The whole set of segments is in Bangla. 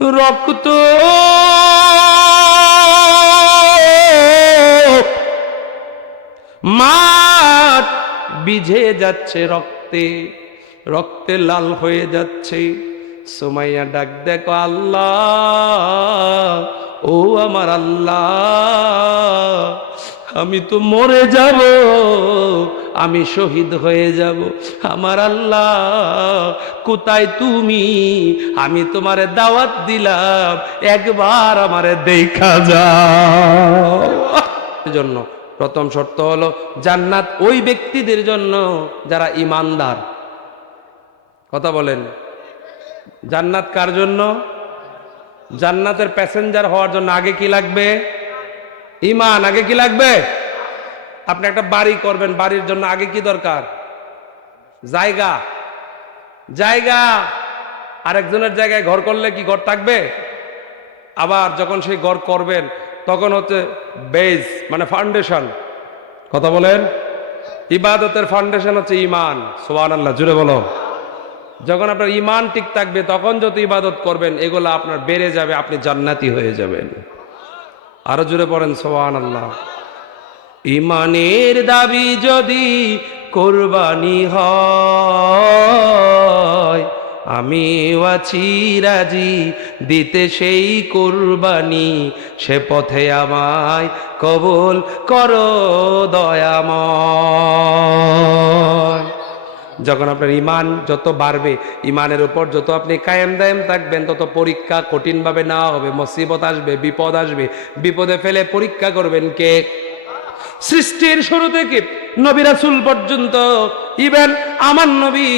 রক্ত মাঠ ভিজে যাচ্ছে রক্তে, রক্তে লাল হয়ে যাচ্ছে। সুমাইয়া ডাক দেখো, আল্লাহ, ও আমার আল্লাহ, আমি তো মরে যাব, আমি শহীদ হয়ে যাব। আমার আল্লাহ, কোথায় তুমি? আমি তোমারে দাওয়াত দিলাম, একবার আমারে দেখা যাও। জন্য প্রথম শর্ত হলো জান্নাত ওই ব্যক্তিদের জন্য যারা ঈমানদার। কথা বলেন, জান্নাত কার জন্য? জান্নাতের প্যাসেঞ্জার হওয়ার জন্য আগে কি লাগবে? ঈমান। আগে কি লাগবে? আপনি একটা বাড়ি করবেন, বাড়ির জন্য আগে কি দরকার? জায়গা। জায়গা। আরেকজনের জায়গায় ঘর করলে কি ঘর থাকবে? আবার যখন সেই ঘর করবেন তখন হচ্ছে বেস, মানে ফাউন্ডেশন। কথা বলেন, ইবাদতের ফাউন্ডেশন হচ্ছে ঈমান। সুবহানাল্লাহ, জুড়ে বলো। যখন আপনার ঈমান ঠিক থাকবে তখন যত ইবাদত করবেন এগুলো আপনার বেড়ে যাবে, আপনি জান্নাতি হয়ে যাবেন। আরো জুড়ে পড়েন সুবহানাল্লাহ। ঈমানের দাবি যদি কোরবানি হয়, আমি আছি রাজি দিতে সেই কোরবানি, সে পথে আমায় কবুল করো দয়াময়। যখন আপনার ঈমান যত বাড়বে, ঈমানের উপর যত আপনি কায়েম দায়েম থাকবেন, তত পরীক্ষা কঠিনভাবে নেওয়া হবে। মুসিবত আসবে, বিপদ আসবে, বিপদে ফেলে পরীক্ষা করবেন কে? সৃষ্টির শুরু থেকে নবী রাসূল পর্যন্ত, ইভেন আমার নবী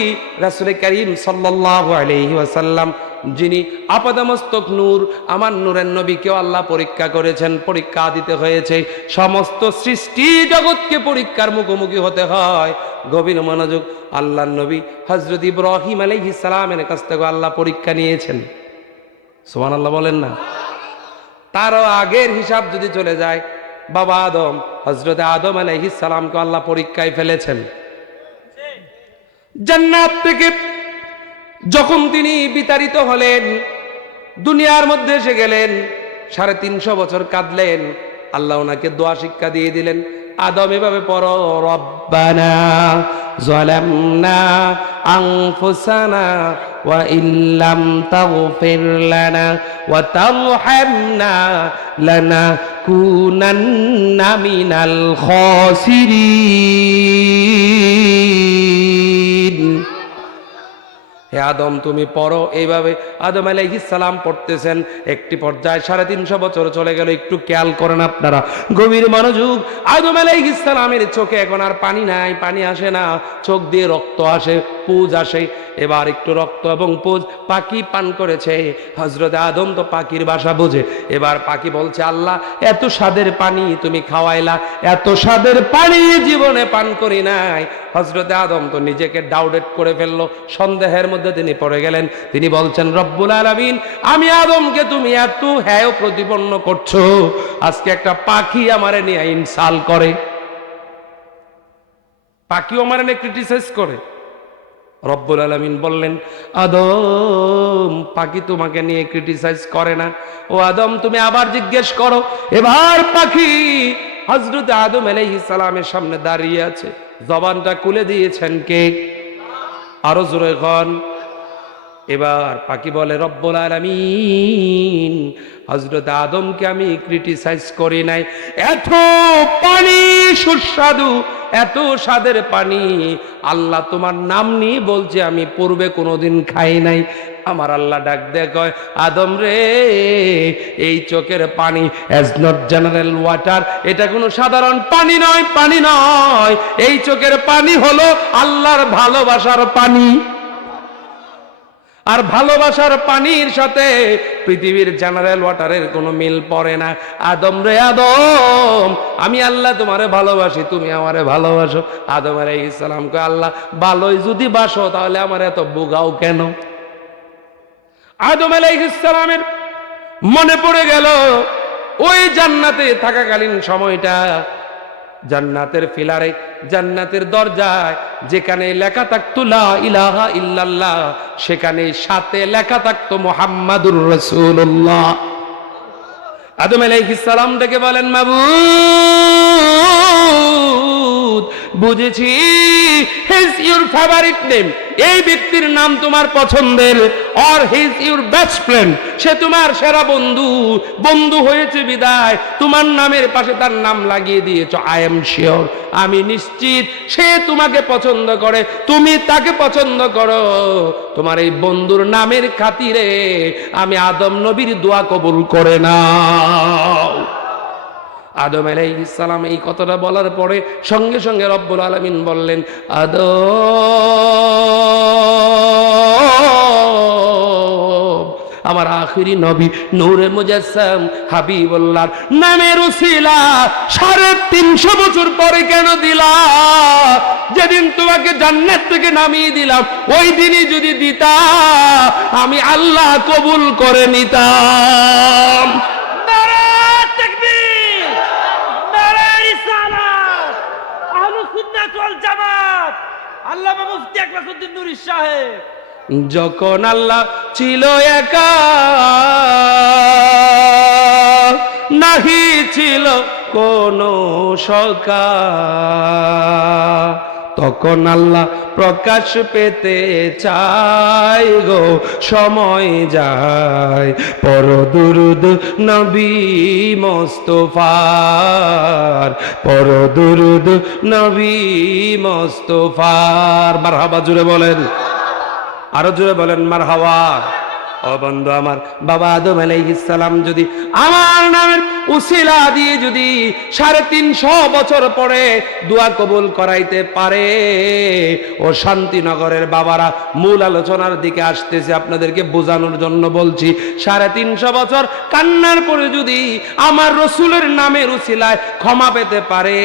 রাসূল করিম সাল্লাল্লাহু আলাইহি ওয়াসাল্লাম, যিনি আপাদমস্তক নূর, আমার নূরের নবীকেও আল্লাহ পরীক্ষা করেছেন, পরীক্ষা দিতে হয়েছে। সমস্ত সৃষ্টি জগৎকে পরীক্ষার মুখোমুখি হতে হয়। গভীর মনোযোগ, আল্লাহর নবী হযরত ইব্রাহিম আলাইহিস সালামের কাছ থেকে আল্লাহ পরীক্ষা নিয়েছেন। সুবহানাল্লাহ বলেন না? তারও আগের হিসাব যদি চলে যায়, বাবা আদম, হযরত আদম আলাইহিস সালামকে আল্লাহ পরীক্ষায় ফেলেছেন। জান্নাত থেকে যখন তিনি বিতাড়িত হলেন, দুনিয়ার মধ্যে এসে গেলেন, 350 বছর কাঁদলেন। আল্লাহ ওনাকে দোয়া শিক্ষা দিয়ে দিলেন। আদম এভাবে পড়ো, রব্বানা যালামনা আনফুসানা ওয়া ইল্লাম তাগফির লানা ওয়া তারহামনা লানাকুনান্না মিনাল খাসিরিন। হে আদম, তুমি পড়ো। এইভাবে আদম আলাইহিস সালাম পড়তেছেন। একটি পর্যায়ে 350 বছর চলে গেল। একটু খেয়াল করেন আপনারা, গভীর মনোযোগ। আদম আলাইহিস সালামের চোখে এখন আর পানি নাই, পানি আসে না, চোখ দিয়ে রক্ত আসে, পুজ আসে। এবার একটু রক্ত এবং পুজ পাখি পান করেছে। হযরত আদম তো পাখির ভাষা বোঝে। এবার পাখি বলছে, আল্লাহ, এত স্বাদের পানি তুমি খাওয়াইলা, এত স্বাদের পানি জীবনে পান করি নাই। হযরত আদম তো নিজেকে ডাউটেড করে ফেললো, সন্দেহের মধ্যে তিনি পড়ে গেলেন। তিনি বলছেন, রব্বুল আলামিন, আমি আদমকে তুমি এত হেয় প্রতিপন্ন করছো, আজকে একটা পাখি আমারে নিয়ে ইনসাল করে, পাখিও আমারে নিয়ে ক্রিটিসাইজ করে। রব্বুল আলামিন বললেন, আদম, পাখি তোমাকে নিয়ে ক্রিটিসাইজ করে না। ও আদম, তুমি আবার জিজ্ঞেস করো। এবার পাখি হযরত আদম আলাইহিস সালামের সামনে দাঁড়িয়ে আছে। জবানটা খুলে দিয়েছেন কে? আরো জোরে কন। এবার পাখি বলে, রব্বুল আলামিন, হযরত আদমকে আমি ক্রিটিসাইজ করি নাই। এত পানি সুস্বাদু, এত স্বাদের পানি, আল্লাহ তোমার নাম নিয়ে বলছে, আমি পূর্বে কোনোদিন খাই নাই। আমার আল্লাহ ডাক দেয়, কয়, আদম রে, এই চোখের পানি এজ নট জেনারেল ওয়াটার, এটা কোনো সাধারণ পানি নয়, পানি নয়। এই চোখের পানি হলো আল্লাহর ভালোবাসার পানি। আর ভালোবাসার পানির সাথে পৃথিবীর জেনারেল ওয়াটারের কোনো মিল পড়ে না। আদম রে আদম, আমি আল্লাহ তোমারে ভালোবাসি, তুমি আমারে ভালোবাসো। আদম আলাইহিস সালামকে, আল্লাহ ভালোই যদি বাসো তাহলে আমার এত বুগাও কেন? আদম আলাইহিস সালামের মনে পড়ে গেল ওই জান্নাতে থাকাকালীন সময়টা জান্নাতের ফিলারে, জান্নাতের দরজায় যেখানে লেখা থাকতো লা ইলাহা ইল্লাল্লাহ, সেখানে সাথে লেখা থাকতো মুহাম্মাদুর রাসূলুল্লাহ। আদম আলাইহিস সালাম থেকে বলেন, মাবুদ বুঝেছি, হিজ ইউর ফেভারিট নেম, এই ব্যক্তির নাম তোমার পছন্দের, or his your best friend, সে তোমার সেরা বন্ধু, বন্ধু হয়েছে বিদায় তোমার নামের পাশে তার নাম লাগিয়ে দিয়েছ। আই এম শিওর, আমি নিশ্চিত সে তোমাকে পছন্দ করে, তুমি তাকে পছন্দ করো। তোমার এই বন্ধুর নামের খাতিরে আমি আদম নবীর দোয়া কবুল করে নাও। আদম আলাইহিস সালাম এই কথাটা বলার পরে সঙ্গে সঙ্গে রব্বুল আলামিন বললেন, আদম, আমার আখিরি নবী নূরে মুজাসসাম হাবিবুল্লাহর নামের উসিলা 350 বছর পরে কেন দিলা? যেদিন তোমাকে জান্নাত থেকে নামিয়ে দিলাম ওই দিনই যদি দিতা আমি আল্লাহ কবুল করে নিতাম। যখন আল্লাহ ছিল একা, নাহি ছিল কোনো সখা, তখন আল্লাহ প্রকাশ পেতে চাই গো, সময় যায় পর দুরুদ নবী মোস্তফার, পর দুরুদ নবী মোস্তফার। মারহাবা জুড়ে বলেন, আরো জোরে বলেন মারহাবা। ও বন্ধু আমার, বাবা আদম আলাইহিস সালাম যদি আমার নামের উসিলা দিয়ে যদি 350 বছর পরে দোয়া কবুল করাইতে পারে, ও শান্তিনগরের বাবারা মূল আলোচনার দিকে আসতেছে, আপনাদেরকে বোঝানোর জন্য বলছি। 350 বছর কান্নার পরে যদি আমার রসুলের নামের উসিলায় ক্ষমা পেতে পারে,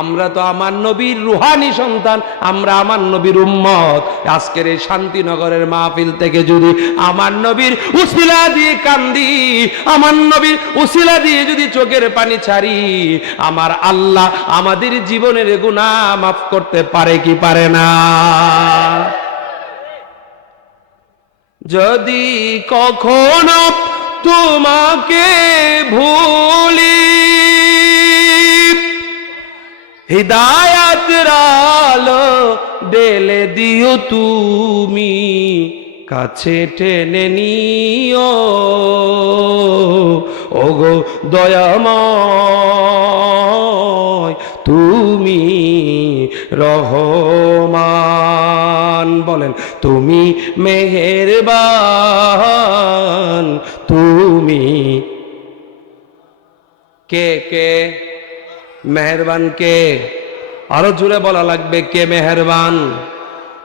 আমরা তো আমার নবীর রুহানি সন্তান, আমরা আমার নবীর উম্মত। আজকের এই শান্তিনগরের মাহফিল থেকে যদি আমার নবীর উসিলা দিয়ে কান্দি, আমার নবীর উসিলা দিয়ে যদি চোখের পানি ছাড়ি, আমার আল্লাহ আমাদের জীবনের গুনাহ মাফ করতে পারে কি পারে না? যদি কখনো তোমাকে ভুলি, হিদায়াতের আলো ঢেলে দিও তুমি, কাছে টেনে নিও ওগো দয়াময়, তুমি রহমান। বলেন, তুমি মেহেরবান, তুমি কে কে মেহেরবান কে? আরো জোরে বলা লাগবে, কে মেহেরবান?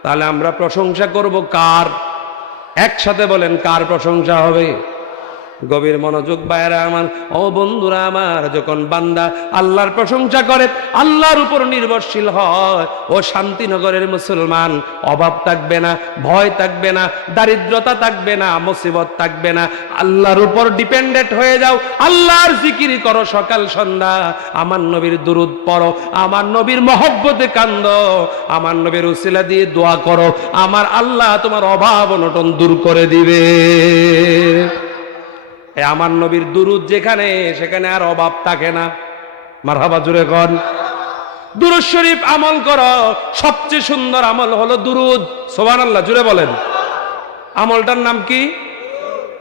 তাহলে আমরা প্রশংসা করব কার? একসাথে বলেন, কার প্রশংসা হবে? গভীর মনোযোগ ভাইরা আমার, ও বন্ধুরা আমার, যখন বান্দা আল্লাহর প্রশংসা করে, আল্লাহর উপর নির্ভরশীল হয়, ও শান্তিনগরের মুসলমান, অভাব থাকবে না, ভয় থাকবে না, দারিদ্রতা থাকবে না, মুসিবত থাকবে না। আল্লাহর উপর ডিপেন্ডেন্ট হয়ে যাও, আল্লাহর জিকির করো সকাল সন্ধ্যা, আমার নবীর দুরূদ পড়ো, আমার নবীর মহব্বতে কান্দো, আমার নবীর উসিলা দিয়ে দোয়া করো, আমার আল্লাহ তোমার অভাব অনটন দূর করে দিবে। আমার নবীর দুরূদ যেখানে, সেখানে আর অভাব থাকে না। মারহাবা জুড়ে কর। দুরূদ শরীফ আমল করো, সবচেয়ে সুন্দর আমল হলো দুরূদ। সুবহানাল্লাহ জুড়ে বলেন। আমলটার নাম কি?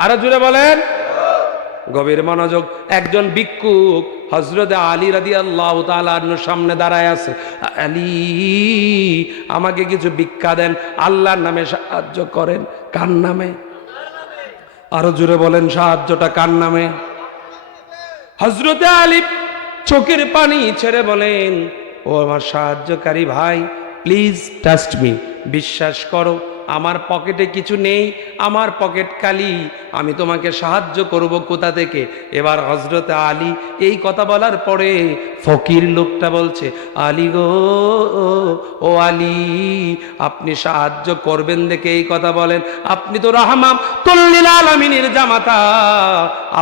আরো জুড়ে বলেন। গভীর মনোযোগ। একজন ভিক্ষুক হযরত আলী রাদিয়াল্লাহু তাআলা আনহুর সামনে দাঁড়ায় আছে। আলী, আমাকে কিছু ভিক্ষা দেন, আল্লাহর নামে সাহায্য করেন। কার নামে? আরো জোরে বলেন, সাহায্যটা কার নামে? হযরত আলী চোখের পানি ছেড়ে বলেন, ও আমার সাহায্যকারী ভাই, প্লিজ ট্রাস্ট মি, বিশ্বাস করো, আমার পকেটে কিছু নেই, আমার পকেট খালি, আমি তোমাকে সাহায্য করব কোথা থেকে? এবার হযরত আলী এই কথা বলার পরে ফকির লোকটা বলছে, আলী গো, ও আলী, আপনি সাহায্য করবেন দেখে এই কথা বলেন? আপনি তো রাহমাতুল লিল আলামিনের জামাতা,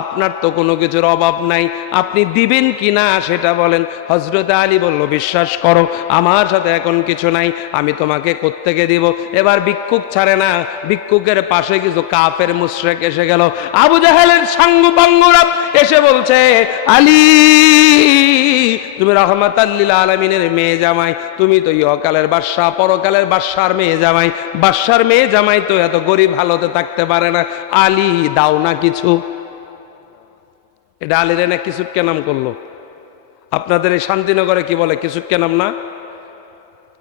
আপনার তো কোনো কিছুর অভাব নাই, আপনি দিবেন কিনা সেটা বলেন। হযরত আলী বলল, বিশ্বাস করো আমার সাথে এখন কিছু নাই, আমি তোমাকে কোত্থেকে দিব? এবার ভিক্ষুক ছাড়ে না, ভিক্ষুকের পাশে কিছু কাফের মুশরিক এসে গেল। আবু জাহেলের সাঙ্গ পাঙ্গরা এসে বলছে, আলী, তুমি রাহমাতাল লিল আলামিনের মেয়ে জামাই, তুমি তো ইহকালের বাদশা, পরকালের বাদশার মেয়ে জামাই, বাদশার মেয়ে জামাই তো এত গরিব হালতে থাকতে পারে না, আলী দাও না কিছু। এটা আলীরে না কিছুটকে নাম করলো। আপনাদের এই শান্তিনগরে কি বলে? কিছুটকে নাম না?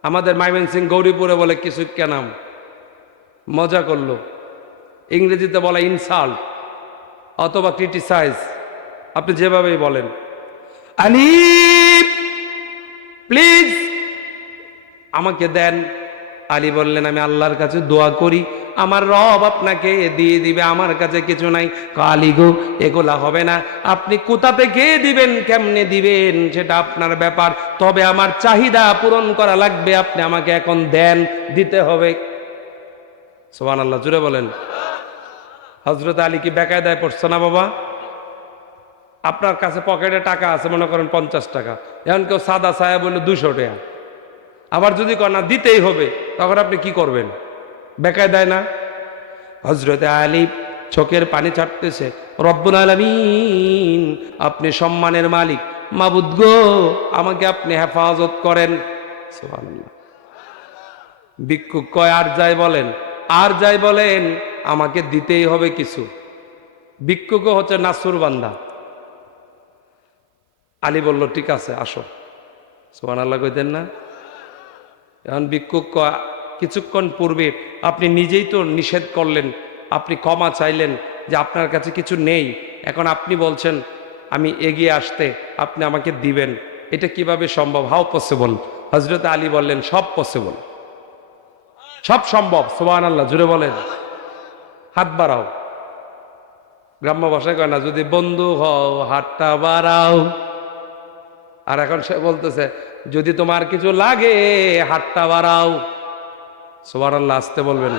আমাদের ময়মনসিংহ গৌরীপুরে বলে কিছুটকে নাম। মজা করলো। ইংরেজিতে বলে ইনসাল্ট অথবা ক্রিটিসাইজ, আপনি যেভাবেই বলেন। আলী প্লিজ আমাকে দেন। আলী বললেন, আমি আল্লাহর কাছে দোয়া করি আমার রব আপনাকে দিয়ে দিবে, আমার কাছে কিছু নাই। আলী গো, এগুলা হবে না, আপনি কোথা থেকে দিবেন, কেমনে দিবেন সেটা আপনার ব্যাপার, তবে আমার চাহিদা পূরণ করা লাগবে, আপনি আমাকে এখন দেন, দিতে হবে। সুবহানাল্লাহ, জুড়ে বলেন। হযরত আলী কি বেকায়দায় পড়ছে না বাবা? আপনার কাছে পকেটে টাকা আছে, মনে করেন 50 টাকা, এখন কেউ সাদা ছায়া বললে 200 টাকা, আবার যদি না দিতেই হবে, তখন আপনি কি করবেন? বেকায়দায় না? হযরত আলী চোখের পানি ছাড়তেছে, রব্বুল আলামিন, আপনি সম্মানের মালিক, মাবুদ গো, আমাকে আপনি হেফাজত করেন। সুবহানাল্লাহ। ভিক্ষুক কয়, আর যাই বলেন, আর যাই বলেন, আমাকে দিতেই হবে কিছু। ভিক্ষুকও হচ্ছে নাসুর বান্দা। আলী বলল, ঠিক আছে আসো। সুবহানাল্লাহ কইতেন না? এখন ভিক্ষুক কিছুক্ষণ পূর্বে আপনি নিজেই তো নিষেধ করলেন, আপনি ক্ষমা চাইলেন যে আপনার কাছে কিছু নেই, এখন আপনি বলছেন আমি এগিয়ে আসতে, আপনি আমাকে দিবেন, এটা কিভাবে সম্ভব? How possible? হযরত আলী বললেন, সব পসিবল, সব সম্ভব। সুবহানাল্লাহ, জুড়ে বলেন। হাত বাড়াও। গ্রাম্য ভাষায় কয় না, যদি বন্ধু হও হাতটা বাড়াও। আর এখন সে বলতেছে, যদি তোমার কিছু লাগে হাতটা বাড়াও। সুবহানাল্লাহ, আসতে বলবেন।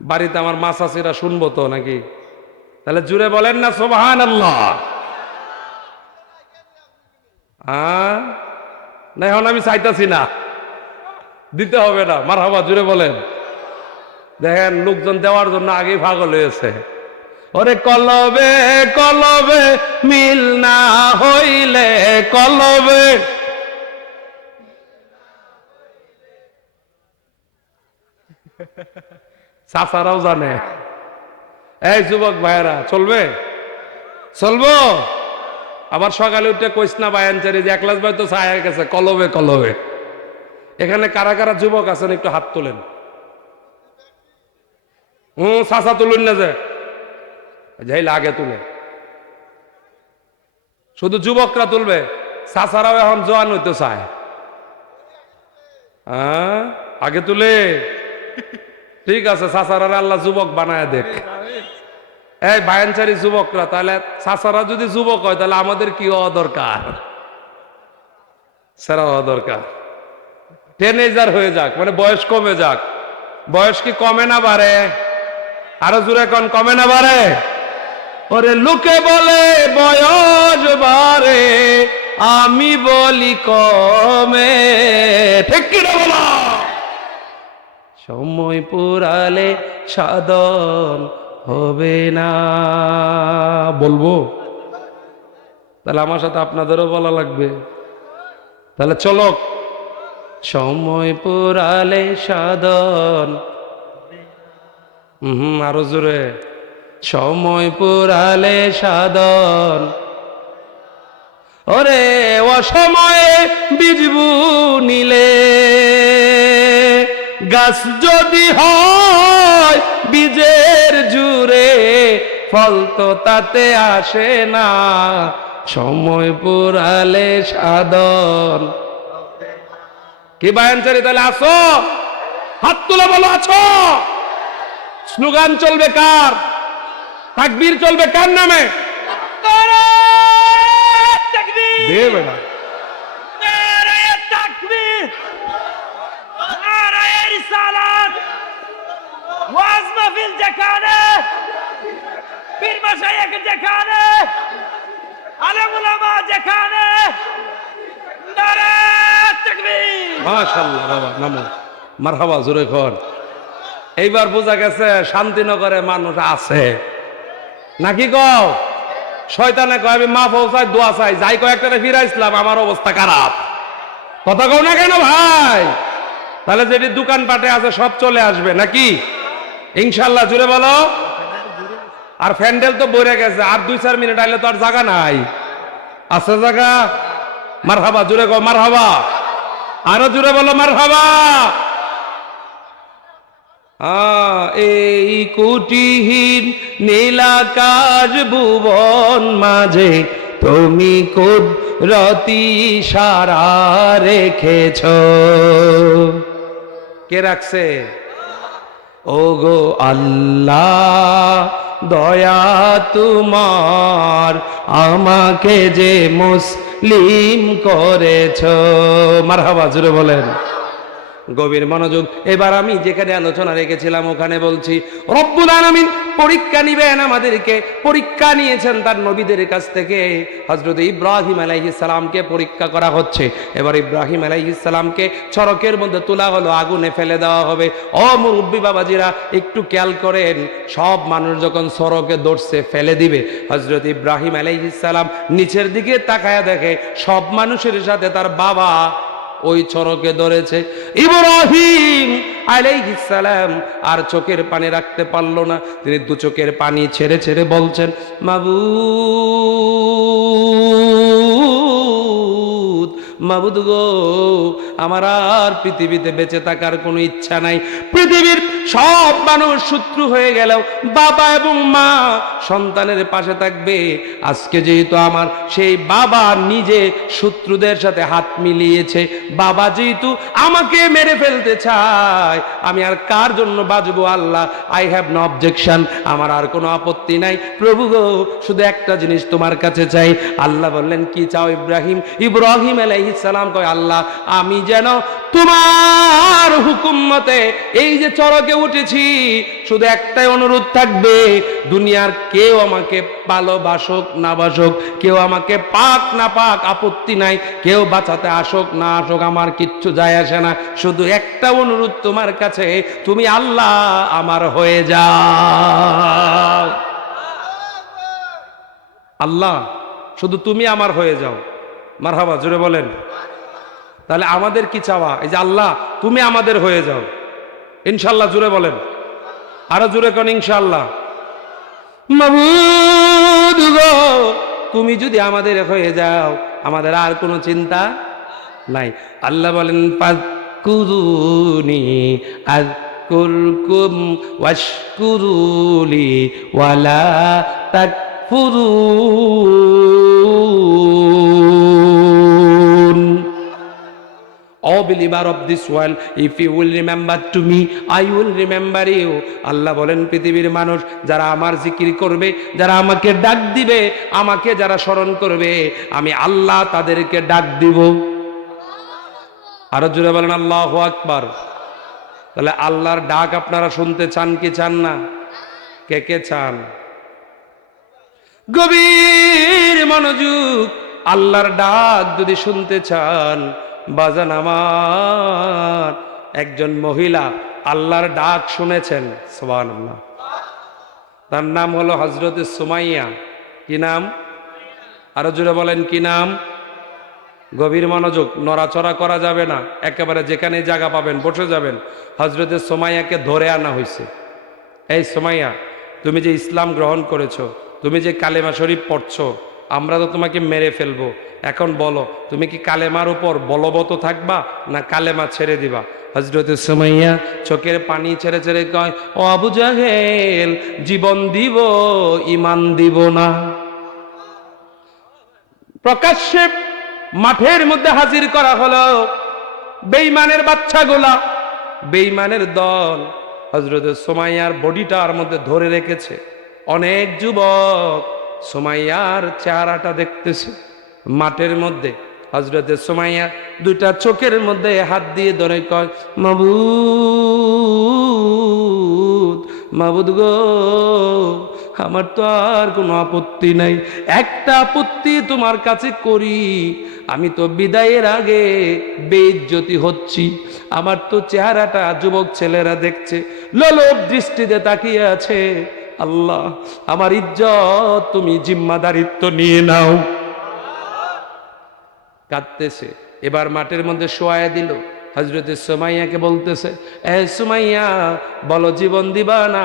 বাড়িতে আমার মাসাসিরা শুনবো তো নাকি? তাহলে জুড়ে বলেন না সুবহানাল্লাহ। না, এখন আমি চাইতাছি না, দিতে হবে না। মারহাবা, জুড়ে বলেন। দেখেন, লোকজন দেওয়ার জন্য আগেই পাগল হয়েছে। ওরে কলবে কলবে মিল না হইলে, কলবে চাচারাও জানে। এই যুবক ভাইয়েরা, চলবে? চলবো? আবার সকালে উঠে কইস না বায়ানচারি যে একলাস ভাই তো ছায়া গেছে, কলবে কলবে। এখানে কারা কারা যুবক আছেন একটু হাত তোলেন। চাচা তুলুন না, যে যাই লাগে তুলে। শুধু যুবকরা তুলবে, চাচারাও এখন জোয়ান হইতে চায়। আগে তুলে। ঠিক আছে, চাচারা আল্লাহ যুবক বানায় দেখ। এই বায়ানচারি যুবকরা, তাহলে চাচারা যদি যুবক হয় তাহলে আমাদের কি হওয়া দরকার? সেরা হওয়া দরকার। টিনেজার হয়ে যাক, মানে বয়স কমে যাক। বয়স কি কমে না বাড়ে? আরো জোরে কোন, কমে না বাড়ে? ওরে লোকে বলে বয়স বাড়ে, আমি বলি কমে। ঠিক কিনা বলো? সময় পুরালে সাধন হবে না। বলবো? তাহলে আমার সাথে আপনাদেরও বলা লাগবে। তাহলে চলো, সময় পুরালে সাধন। আরো জোরে, সময় পুরালে সাধন। ওরে অসময়ে বীজ বুনিলে, গাছ যদি হয় বীজের জুড়ে, ফল তো তাতে আসে না, সময় পুরালে সাধন। কি বায়ানচারি, তাহলে আসো। হাত তুলে বলো আছো। স্লোগান চলবে কার? তাকবীর চলবে কার নামে? দে বেটা। ওয়াজ মাহফিল যেখানে, পীর মাশায়েখ যেখানে, আলেম উলামা যেখানে, নারে তাকবীর। মাশাআল্লাহ বাবা, নামো মারহাবা, জোরে কর। এইবার বোঝা গেছে শান্তিনগরে মানুষ আছে নাকি কও? শয়তানে কয় আমি মাফ চাই, দোয়া চাই, যাই কয়েকটারে ফিরাইছিলাম, আমার অবস্থা খারাপ। কথা কও না কেন ভাই? তাহলে যেটি দোকানপাটে আছে সব চলে আসবে নাকি ইনশাল্লাহ? জুড়ে বলো। আর ফ্যান্ডেল তো বইরে গেছে, আর 2-4 মিনিট আইলে তো আর জায়গা নাই। আছে জায়গা? মারহাবা, জুড়ে কও মারহাবা। আরো জুড়ে বলো মারহাবা। এই কুটিহীন নীলাকাশ ভুবন মাঝে তুমি কুদরতি ইশারা রেখেছ। কে রাখছে? ওগো আল্লাহ, দয়া তোমার, আমাকে যে মুসলিম করেছ। মারহাবা, জোরে বলেন। গভীর মনোযোগ। এবার আমি যেখানে আলোচনা রেখেছিলাম ওখানে বলছি, রব্বুল আলামিন পরীক্ষা নিবেন আমাদেরকে। পরীক্ষা নিয়েছেন তার নবীদের কাছ থেকে। হযরত ইব্রাহিম আলাইহিস সালামকে পরীক্ষা করা হচ্ছে। এবার ইব্রাহিম আলাইহিস সালামকে চরকের মধ্যে তোলা হলো, আগুনে ফেলে দেওয়া হবে। ও মুরব্বী বাবাজিরা একটু খেয়াল করেন, সব মানুষ যখন চরকে ধরছে ফেলে দিবে, হযরত ইব্রাহিম আলাইহিস সালাম নিচের দিকে তাকায়া দেখে সব মানুষের সাথে তার বাবা ওই চরকে ধরেছে। ইব্রাহিম আলাইহিস সালাম আর চোখের পানি রাখতে পারলো না। তিনি দু চোখের পানি ছেড়ে ছেড়ে বলছেন, মাবুদ, মাবুদ গো, আমার আর পৃথিবীতে বেঁচে থাকার কোনো ইচ্ছা নাই। পৃথিবীর সব মানুষ শত্রু হয়ে গেলেও বাবা এবং মা সন্তানের পাশে থাকবে। আজকে যেহেতু আমার সেই বাবা নিজে শত্রুদের সাথে হাত মিলিয়েছে, বাবা যেহেতু আমাকে মেরে ফেলতে চায়, আমি আর কার জন্য বাঁচবো? আল্লাহ, আই হ্যাভ নো অবজেকশন, আমার আর কোনো আপত্তি নাই। প্রভু গো, শুধু একটা জিনিস তোমার কাছে চাই। আল্লাহ বললেন, কি চাও ইব্রাহিম? ইব্রাহিম আলাইহিস সালাম কয়, আল্লাহ, আমি যেন তোমার হুকুম মতে এই যে চরকে উঠেছি, শুধু একটাই অনুরোধ থাকবে, দুনিয়ার কেউ আমাকে ভালোবাসুক না বাসুক, কেউ আমাকে পাক না পাক, আপত্তি নাই, কেউ বাঁচাতে আসুক না আসুক, আমার কিচ্ছু যায় আসে না। শুধু একটা অনুরোধ তোমার কাছে, তুমি আল্লাহ আমার হয়ে যাও। আল্লাহ, শুধু তুমি আমার হয়ে যাও। মারহাবা, জোরে বলেন। তাহলে আমাদের কি চাওয়া? এই যে আল্লাহ তুমি আমাদের হয়ে যাও। ইনশাল্লাহ, জোরে বলেন, আরো জোরে কোন ইনশাল্লাহ। মাবুদ গো, তুমি যদি আমাদের হয়ে যাও, আমাদের আর কোনো চিন্তা নাই। আল্লাহ বলেন, ফাকুরুনি আযকুরকুম ওয়াশকুরুলি ওয়ালা তাকফুরুন। Oh believer of this world, if you will remember to me, I will remember you. আল্লাহ বলেন, পৃথিবীর মানুষ যারা আমার জিকির করবে, যারা আমাকে ডাক দিবে, আমাকে যারা স্মরণ করবে, আমি আল্লাহ তাদেরকে ডাক দিব। আরো জোরে বলেন আল্লাহু আকবার। তাহলে আল্লাহর ডাক আপনারা শুনতে চান কি চান না? কে কে চান? গভীর মনোযোগ। আল্লাহর ডাক যদি শুনতে চান, বাজান আমার, একজন মহিলা আল্লাহর ডাক শুনেছেন, সুবহানাল্লাহ। তার নাম হলো হযরত সুমাইয়া। কি নাম? আরো জোরে বলেন, কি নাম? গভীর মনোযোগ, নড়াচড়া করা যাবে না, একেবারে যেখানে জায়গা পাবেন বসে যাবেন। হযরত সুমাইয়াকে ধরে আনা হয়েছে। এই সুমাইয়া, তুমি যে ইসলাম গ্রহণ করেছো, তুমি যে কালেমা শরীফ পড়ছো, আমরা তো তোমাকে মেরে ফেলবো। এখন বলো, তুমি কি কালেমার উপর বলবৎ থাকবা না কালেমা ছেড়ে দিবা? হযরত সুমাইয়া চোখের পানি ছেড়ে ছেড়ে কয়, ও আবু জাহেল, জীবন দিব, ঈমান দিব না। প্রকাশ্যে মাঠের মধ্যে হাজির করা হলো বেঈমানের বাচ্চাগুলা। বেঈমানের দল হযরত সুমাইয়ার বডিটার মধ্যে ধরে রেখেছে। অনেক যুবক সুমাইয়ার চেহারাটা দেখতেছে। মাঠের মধ্যে হযরত সুমাইয়া দুইটা চোখের মধ্যে হাত দিয়ে ধরে কয়, মাবুদ, মাবুদ গো, আমার তো আর কোনো আপত্তি নাই, একটা আপত্তি তোমার কাছে করি, আমি তো বিদায়ের আগে বেইজ্জতি হচ্ছি। আমার তো চেহারাটা যুবক ছেলেরা দেখছে, লোলুপ দৃষ্টিতে তাকিয়ে আছে। আল্লাহ, আমার ইজ্জত তুমি জিম্মাদারিত্ব নিয়ে নাও। কাঁদতেছে। এবার মাঠের মধ্যে শোয়ায়া দিল। হযরতে সুমাইয়াকে বলতেছে, এ সুমাইয়া, বলো জীবন দিবা না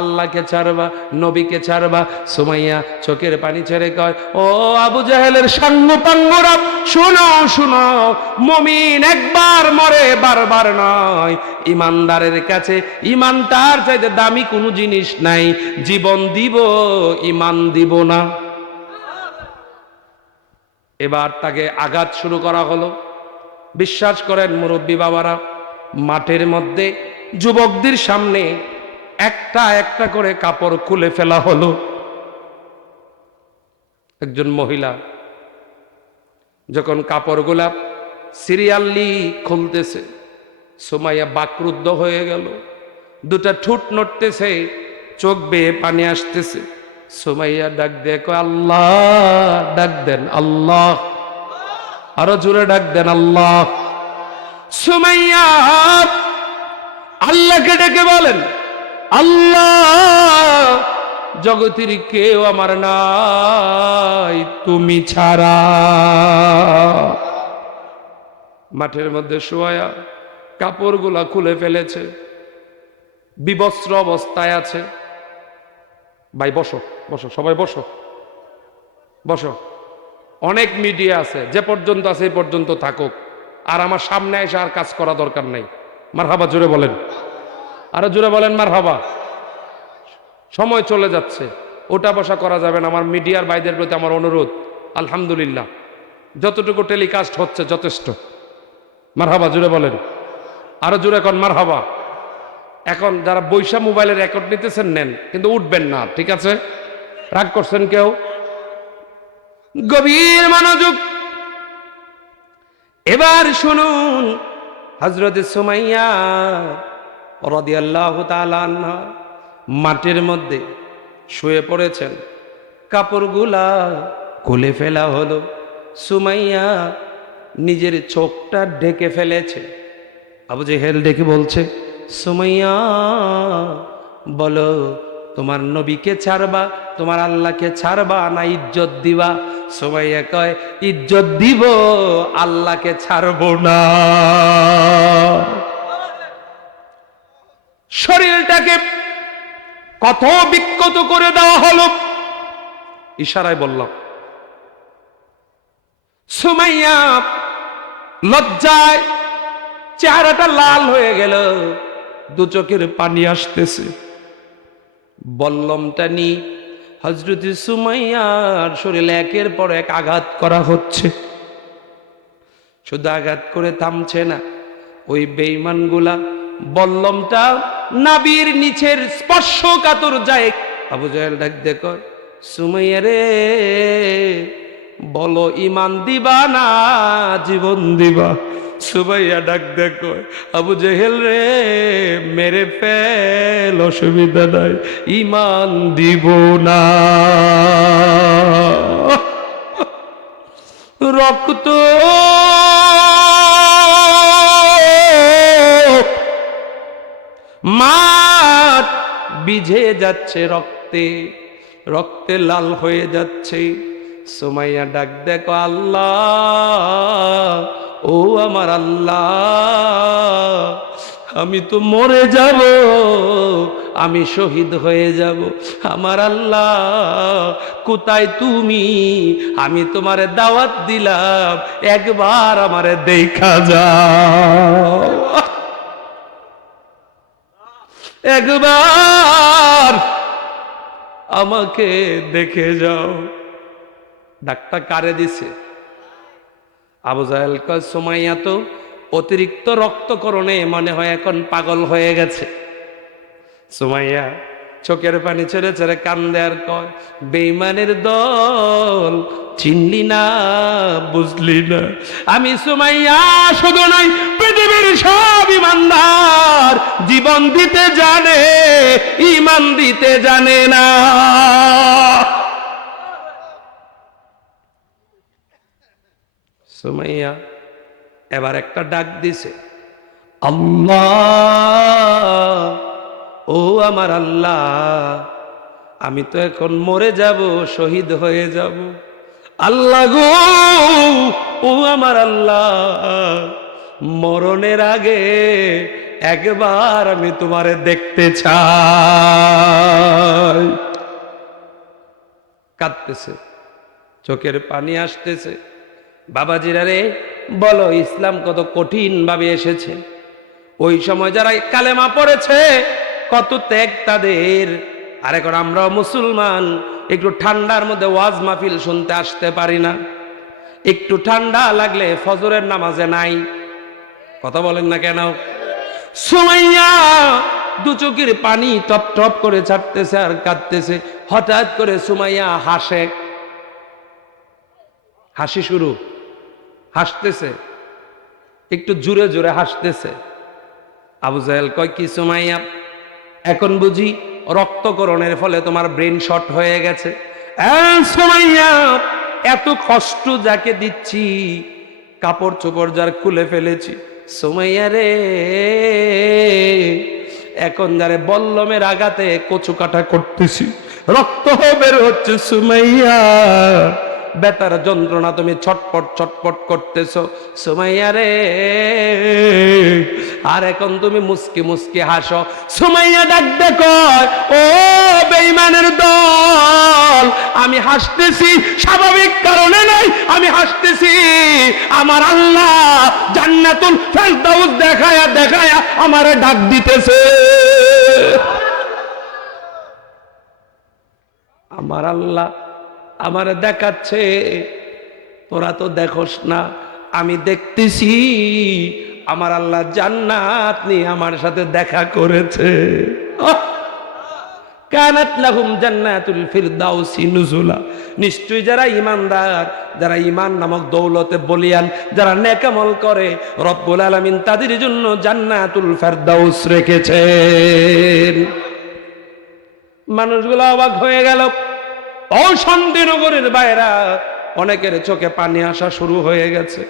আল্লাহকে ছাড়বা, নবীকে ছাড়বা? সুমাইয়া চোখের পানি ছেড়ে কয়, ও আবু জাহেলের সাঙ্গপাঙ্গরা, শোনো শোনো, মুমিন একবার মরে, বারবার নয়। ইমানদারের কাছে ইমানটার চাইতে দামি কোনো জিনিস নাই। জীবন দিব, ইমান দিব না। এবার তাকে আঘাত শুরু করা হলো। বিশ্বাস করেন মুরব্বী বাবারা, মাঠের মধ্যে যুবকদের সামনে একটা একটা করে কাপড় খুলে ফেলা হলো। একজন মহিলা যখন কাপড়গুলা সিরিয়ালি খুলতেছে, সুমাইয়া বাকরুদ্ধ হয়ে গেল। দুটা ঠোঁট নড়তেছে, চোখ বেয়ে পানি আসতেছে। সুমাইয়া ডাক দেখো, আল্লাহ, ডাক দেন আল্লাহ, আরো জোরে ডাক দেন আল্লাহ। সুমাইয়া আল্লাহকে ডেকে বলেন, আল্লাহ, জগতের কেউ আমার নাই তুমি ছাড়া। মাঠের মধ্যে শোয়া কাপড়গুলা খুলে ফেলেছে, বিবস্ত্র অবস্থায় আছে। ভাই বসো, বসো, সবাই বসো, বসো। অনেক মিডিয়া আছে, যে পর্যন্ত আছে এই পর্যন্ত থাকুক, আর আমার সামনে এসে আর কাজ করা দরকার নাই। মারহাবা জোরে বলেন, আরো জোরে বলেন মারহাবা। সময় চলে যাচ্ছে, ওটা বসা করা যাবে না। আমার মিডিয়ার ভাইদের প্রতি আমার অনুরোধ, আলহামদুলিল্লাহ যতটুকু টেলিকাস্ট হচ্ছে যথেষ্ট। মারহাবা জোরে বলেন, আরো জোরে এখন মারহাবা। এখন যারা বৈশা মোবাইলে রেকর্ড নিতেছেন নেন, কিন্তু উঠবেন না, ঠিক আছে? রাগ করছেন কেউ? গভীর মনোযোগ। এবার শুনুন, হযরত সুমাইয়া রাদিয়াল্লাহু তাআলা আনহা মাটির মধ্যে শুয়ে পড়েছেন। কাপড়গুলা খুলে ফেলা হলো। সুমাইয়া নিজের চোখটা ঢেকে ফেলেছে। আবু জেহেল ডেকে বলছে, সুমাইয়া, বলো তোমার নবীকে ছাড়বা, তোমার আল্লাহকে ছাড়বা না ইজ্জত দিবা? সুমাইয়া কয়, ইজ্জত দিব, আল্লাহকে ছাড়বো না। শরীরটাকে কত বিক্ষত করে দেওয়া হলো, ইশারায় বললাম। সুমাইয়া লজ্জায় চেহারাটা লাল হয়ে গেল, দু চোখের পানি আসতেছে। বল্লমটা নি হযরত সুমাইয়ার শরীরে একের পর এক আঘাত করা হচ্ছে। শুধু আঘাত করে থামছে না, ওই বেঈমানগুলা বল্লমটা নাভির নিচের স্পর্শকাতর যায়। আবু জাহেল ডাক দে কয়, সুমাইয়া রে, বলো ইমান দিবা না জীবন দিবা? সুমাইয়া ডাক দে কয়, আবু জেহেল রে, মেরে ফেল, অসুবিধা নাই, ইমান দিব না। রক্ত মাঠ ভিজে যাচ্ছে রক্তে, রক্তে লাল হয়ে যাচ্ছে। সুমাইয়া ডাক দেখো, আল্লাহ, ও আমার আল্লাহ, আমি তো মরে যাব, আমি শহীদ হয়ে যাব। আমার আল্লাহ, কোথায় তুমি? আমি তোমারে দাওয়াত দিলাম, একবার আমারে দেখা যাও, একবার আমাকে দেখে যাও। ডাক্তার কারে দিছে? আবু জাহেল কয়, সুমাইয়া তো অতিরিক্ত রক্তকরণে মনে হয় এখন পাগল হয়ে গেছে। সুমাইয়া চোখের পানি ছেড়ে ছেড়ে কান্দে আর কয়, বেঈমানের দল, চিনলি না, বুঝলি না। আমি সুমাইয়া শুধু নয়, পৃথিবীর সব ইমানদার জীবন দিতে জানে, ঈমান দিতে জানে না। সুমাইয়া এবার একটা ডাক দিছে, আল্লাহ, ও আমার আল্লাহ, আমি তো এখন মরে যাব, শহীদ হয়ে যাব। আল্লাহ গো, ও আমার আল্লাহ, মরণের আগে একবার আমি তোমারে দেখতে চাই। কাঁদতেছে, চোখের পানি আসতেছে। বাবাজিরা রে, বলো ইসলাম কত কঠিন ভাবে এসেছে। ওই সময় যারা কালেমা পড়েছে কত ত্যাগ তাদের। আর এখন আমরাও মুসলমান, একটু ঠান্ডার মধ্যে ওয়াজ মাহফিল শুনতে আসতে পারি না। একটু ঠান্ডা লাগলে ফজরের নামাজে নাই। কথা বলেন না কেন? সুমাইয়া দু চোখের পানি টপ টপ করে ছাড়তেছে আর কাঁদতেছে। হঠাৎ করে সুমাইয়া হাসে, হাসি শুরু, হাসতেছে, একটু জোরে জোরে হাসতেছে। আবু জাহেল কয়, কি সুমাইয়া, এখন বুঝি রক্তকরণের ফলে তোমার ব্রেন শর্ট হয়ে গেছে? সুমাইয়া, এত কষ্ট যাকে দিচ্ছি, কাপড় চোপড় যার খুলে ফেলেছি, সুমাইয়া রে, এখন যারে বল্লমের আঘাতে কচু কাটা করতেছি, রক্ত বের হচ্ছে সুমাইয়া, বেতার যন্ত্রণা তুমি ছটপট ছটপট করতেছ সুমাইয়া রে। আর এখন তুমি মুস্কি মুস্কি হাসো। সুমাইয়া ডাকতে কয়, ও বেঈমানের দল, আমি হাসতেছি স্বাভাবিক কারণে নাই, আমি হাসতেছি আমার আল্লাহ জান্নাতুল ফেরদাউস দেখায়া দেখায়া আমারে ডাক দিতেছে। আমার আল্লাহ আমারে দেখাচ্ছে, তোরা তো দেখোস না, আমি দেখতেছি। আমার আল্লাহ জান্নাত নিয়ে আমার সাথে দেখা করেছে। কানাত লাহুম জান্নাতুল ফিরদাউসি নুজুলা। নিশ্চয়ই যারা ঈমানদার, যারা ঈমান নামক দৌলতে বলিয়ান, যারা নেক আমল করে, রব্বুল আলামিন তাদের জন্য জান্নাতুল ফিরদাউস রেখেছেন। মানুষগুলো অবাক হয়ে গেল। ও শান্তিনগরের বাইরা, অনেকের চোখে পানি আসা শুরু হয়ে গেছে।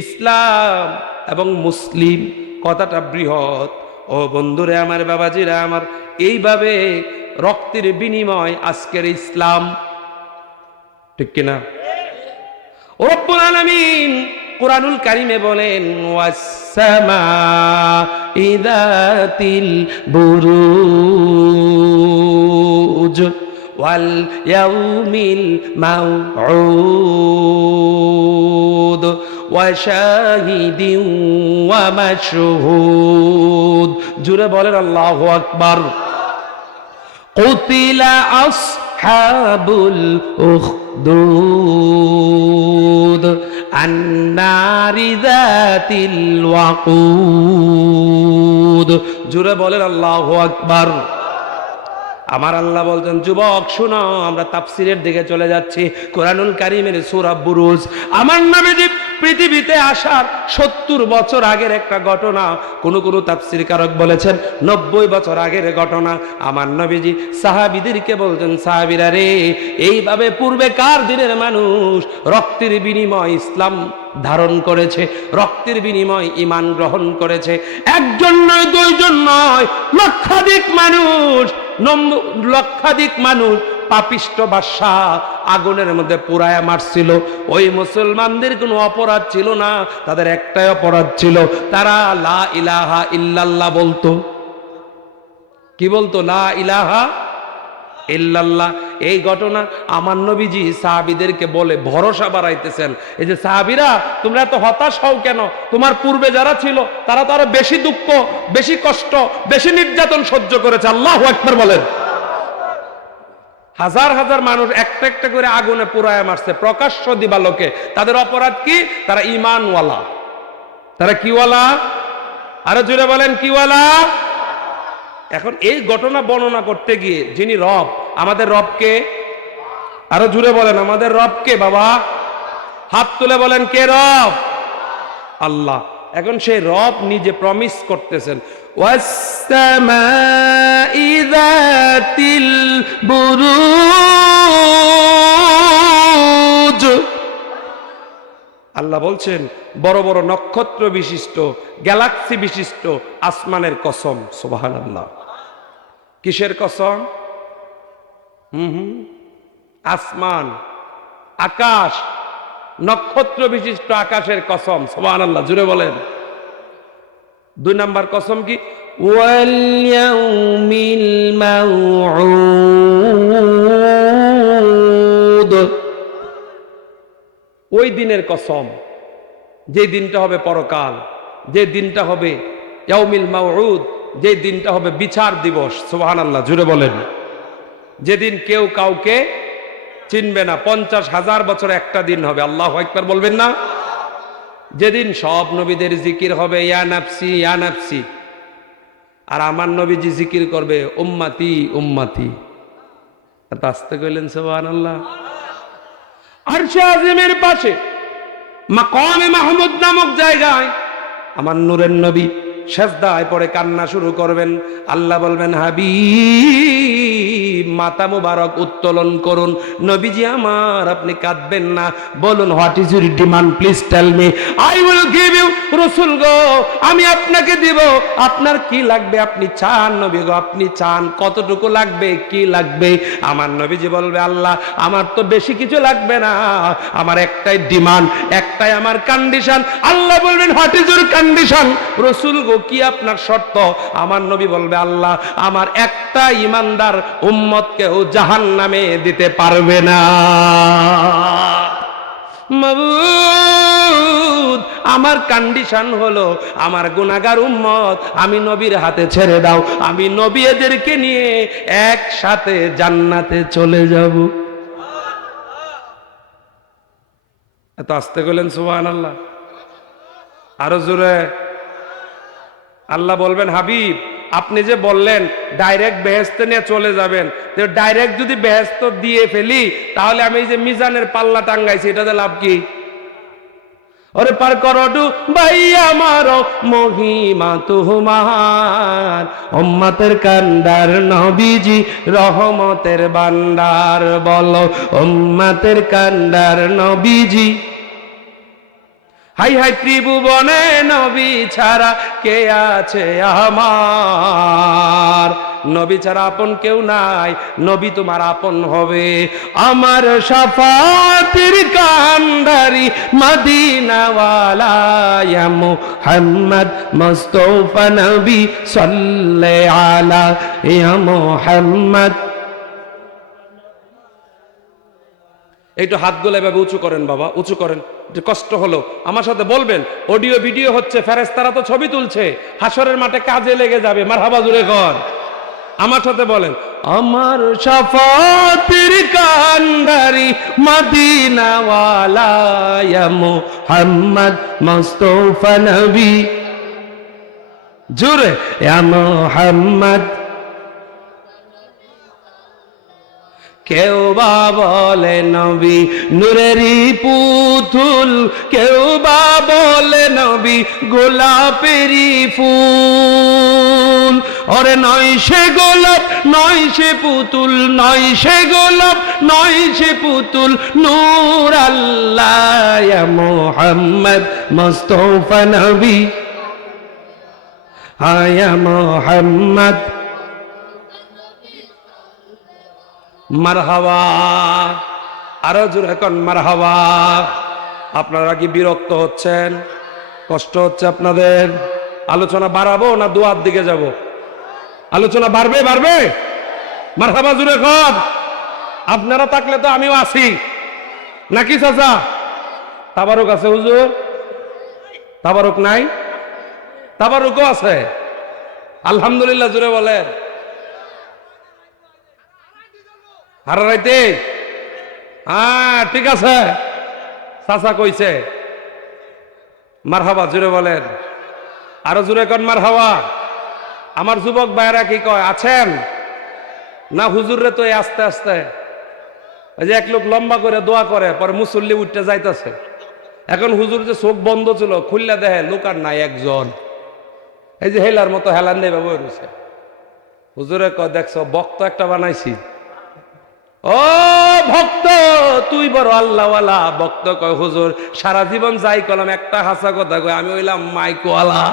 ইসলাম এবং মুসলিম কথাটা বৃহৎ। ও বন্ধুরে আমার, বাবাজিরা আমার, এইভাবে রক্তের বিনিময় আজকের ইসলাম, ঠিক কিনা? রব্বুল আলামিন কুরআনুল কারীমে বলেন, ওয়াস-সামাঈ যাতিল বুরুজ ওয়াল ইয়াউমিল মাউউদ ওয়া শাহিদিন ওয়া মাশহুদ। জোরে বলেন আল্লাহু আকবার। কুতিলা আসহাবুল উখদুদ আন্নারি যাতিল ওয়াকুদ। জোরে বলেন আল্লাহু আকবার। আমার আল্লাহ বলছেন, যুবক শুনো, আমরা তাফসীরের দিকে চলে যাচ্ছি। কুরআনুল কারীমের সূরা বুরুজ। আমার নবীজি পৃথিবীতে আসার 70 বছর আগের একটা ঘটনা। কোন তাফসীরকারক বলেছেন 90 বছর আগের ঘটনা। আমার নবীজি সাহাবীদেরকে বলছেন, সাহাবীরা রে, এইভাবে পূর্বেকার দিনের মানুষ রক্তের বিনিময় ইসলাম ধারণ করেছে, রক্তের বিনিময় ঈমান গ্রহণ করেছে। একজন নয়, দুইজন নয়, লক্ষাধিক মানুষ পাপিষ্ট বাদশাহ আগুনের মধ্যে পুরায়া মারছিল। ওই মুসলমানদের কোনো অপরাধ ছিল না, তাদের একটাই অপরাধ ছিল, তারা লা ইলাহা ইল্লাল্লাহ বলতো। কি বলতো? লা ইলাহা ইল্লাল্লাহ। এই ঘটনা আমার নবীজি সাহাবীদেরকে বলে ভরসা বাড়াইতেছেন। এই যে সাহাবীরা, তোমরা এত হতাশ হও কেন? তোমার পূর্বে যারা ছিল তারা তো আরো বেশি দুঃখ, বেশি কষ্ট, বেশি নির্যাতন সহ্য করেছে। আল্লাহু আকবার বলেন। হাজার হাজার মানুষ একটা একটা করে আগুনে পুরায় মারছে, প্রকাশ্য দিবালোকে। তাদের অপরাধ কি? তারা ঈমানওয়ালা, তারা কিওয়ালা? আরো জোরে বলেন কিওয়ালা। এখন এই ঘটনা বর্ণনা করতে গিয়ে যিনি রব, আমাদের রবকে, আরো জোরে বলেন আমাদের রবকে বাবা, হাত তুলে বলেন কে রব? আল্লাহ। এখন সেই রব নিজে প্রমিস করতেছেন, ওয়াস-সামাই যাতিল বুরুজ। আল্লাহ বলছেন বড় বড় নক্ষত্র বিশিষ্ট, গ্যালাক্সি বিশিষ্ট আসমানের কসম। সুবহানাল্লাহ। কিসের কসম? আসমান, আকাশ, নক্ষত্র বিশিষ্ট আকাশের কসম। সুবহানাল্লাহ, জুড়ে বলেন। 2 নাম্বার কসম কি? ওয়াল ইয়াউমিল মাউউদ। ওই দিনের কসম, যে দিনটা হবে পরকাল, যে দিনটা হবে ইয়াউমিল মাউউদ, যে দিনটা হবে বিচার দিবস। সুবহানাল্লাহ, জুড়ে বলেন। যেদিন কেউ কাউকে চিনবে না, 50,000 বছর একটা দিন হবে। আল্লাহু আকবার বলবেন না? যেদিন সব নবীদের জিকির হবে ইয়া নাফসি ইয়া নাফসি, আর আমার নবীজি জিকির করবে উম্মতি উম্মতি। এত আস্তে কইলেন সুবহানাল্লাহ। আরশে আজিমের পাশে মাকামে মাহমুদ নামক জায়গায় আমার নূরের নবী সেজদায় পড়ে কান্না শুরু করবেন। আল্লাহ বলবেন, হাবিব মাথা মুবারক উত্তোলন করুন। নবীজি আমার, আপনি কাঁদবেন না, বলুন what is your demand, please tell me, I will give you. রাসূল গো, আমি আপনাকে দিব, আপনার কি লাগবে আপনি চান। নবী গো, আপনি চান, কতটুকু লাগবে, কি লাগবে? আমার নবীজি বলবে, আল্লাহ আমার তো বেশি কিছু লাগবে না, আমার একটাই ডিমান্ড, একটাই আমার কন্ডিশন। আল্লাহ বলবেন, হোয়াট ইজ ইউর কন্ডিশন? রাসূল গো, কি আপনার শর্ত? আমার নবী বলবে, আল্লাহ আমার একটা ইমানদার উম্মতকেও জাহান্নামে দিতে পারবে না। মাবুদ, আমার কন্ডিশন হলো আমার গুনাহগার উম্মত আমি নবীর হাতে ছেড়ে দাও, আমি নবী এদেরকে নিয়ে একসাথে জান্নাতে চলে যাব। এত আস্তে বলেন সুবহানাল্লাহ, আরো জোরে। আল্লাহ বলবেন, হাবিব আপনি যে বললেন ডাইরেক্ট বেহেশতে নিয়ে চলে যাবেন, তো ডাইরেক্ট যদি বেহেশত দিয়ে ফেলি তাহলে আমি যে মিজানের পাল্লা টাঙ্গাইছি এটাতে লাভ কি? ওরে পার করডু ভাই আমারো মহিমা তুমার, উম্মতের কান্ডার নবীজি রহমতের ভান্ডার। বলো উম্মতের কান্ডার নবীজি। হাই হাই ত্রিভুবনে নবী ছাড়া কে আছে আমার? নবী ছাড়া আপন কেউ নাই, নবী তোমার আপন হবে। আমার শাফাতের কান্ডারি মদিনাওয়ালা ইয়া মুহাম্মদ মুস্তাফা নবী সাল্লাল্লাহু আলা ইয়া মুহাম্মদ। একটু হাতগুলো এভাবে উঁচু করেন বাবা, উঁচু করেন, একটু কষ্ট হলো আমার সাথে বলবেন। অডিও ভিডিও হচ্ছে, ফেরেশতারা তো ছবি তুলছে, হাসরের মাঠে কাজে লেগে যাবে। মারহাবা জুড়ে কর, আমার সাথে বলেন, আমার শাফাতের কান্ডারি মদিনাওয়ালা ইয়া মুহাম্মদ মুস্তাফা নবী। জোরে ইয়া মুহাম্মদ। কেউ বা বলে নবী নূরেরই পুতুল, কেউ বা বলে নবী গোলাপেরই ফুল। ওরে নয় সে গোলাপ নয় সে পুতুল, নয় সে গোলাপ নয় সে পুতুল, নূর আল্লাহ ইয়া মুহাম্মদ মুস্তাফা নবী ইয়া মুহাম্মদ। মারহাবা, আরো জোরে এখন মারহাবা। আপনারা কি বিরক্ত হচ্ছেন? কষ্ট হচ্ছে আপনাদের? আলোচনা বাড়াবো না দোয়ার দিকে যাব? আলোচনা বাড়বে বাড়বে? মারহাবা জোরে কর। আপনারা থাকলে তো আমিও আছি নাকি চাচা? তাবারুক আছে হুজুর? তাবারুক নাই? তাবারুকও আছে আলহামদুলিল্লাহ, জোরে বলেন। হারাইতে? হ্যাঁ ঠিক আছে, চাচা কইছে। মারহাবা জুড়ে বলেন, আরো জুড়ে কন মারহাবা। আমার যুবক ভাইয়েরা কি কয়, আছেন না? হুজুররে তো এই আস্তে আস্তে, ওই যে এক লোক লম্বা করে দোয়া করে, পরে মুসল্লি উঠতে যাইতেছে। এখন হুজুর যে চোখ বন্ধ ছিল, খুললে দেখে লোক আর নাই, একজন। এই যে হেলার মতো হেলান দিয়ে ব্যবহার হয়েছে। হুজুরে কয়, দেখছো বক্ত একটা বানাইছি। ও ভক্ত, তুই বড় আল্লাহওয়ালা। ভক্ত কয়, হুজুর সারা জীবন যাই করলাম, একটা হাসা কথা কয়, আমি হইলাম মাইকওয়ালা।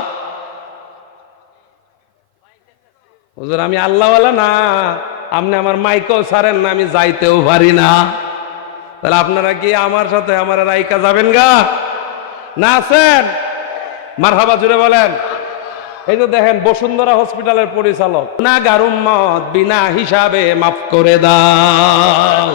হুজুর আমি আল্লাহওয়ালা না, আপনি আমার মাইকও ছাড়েন না, আমি যাইতেও পারি না। তাহলে আপনারা কি আমার সাথে আমার রাইকা যাবেন গা? না আছেন? মারহাবা জুড়ে বলেন। এই যে দেখেন বসুন্ধরা হসপিটালের পরিচালক, না গারুম্মত বিনা হিসাবে মাফ করে দাও।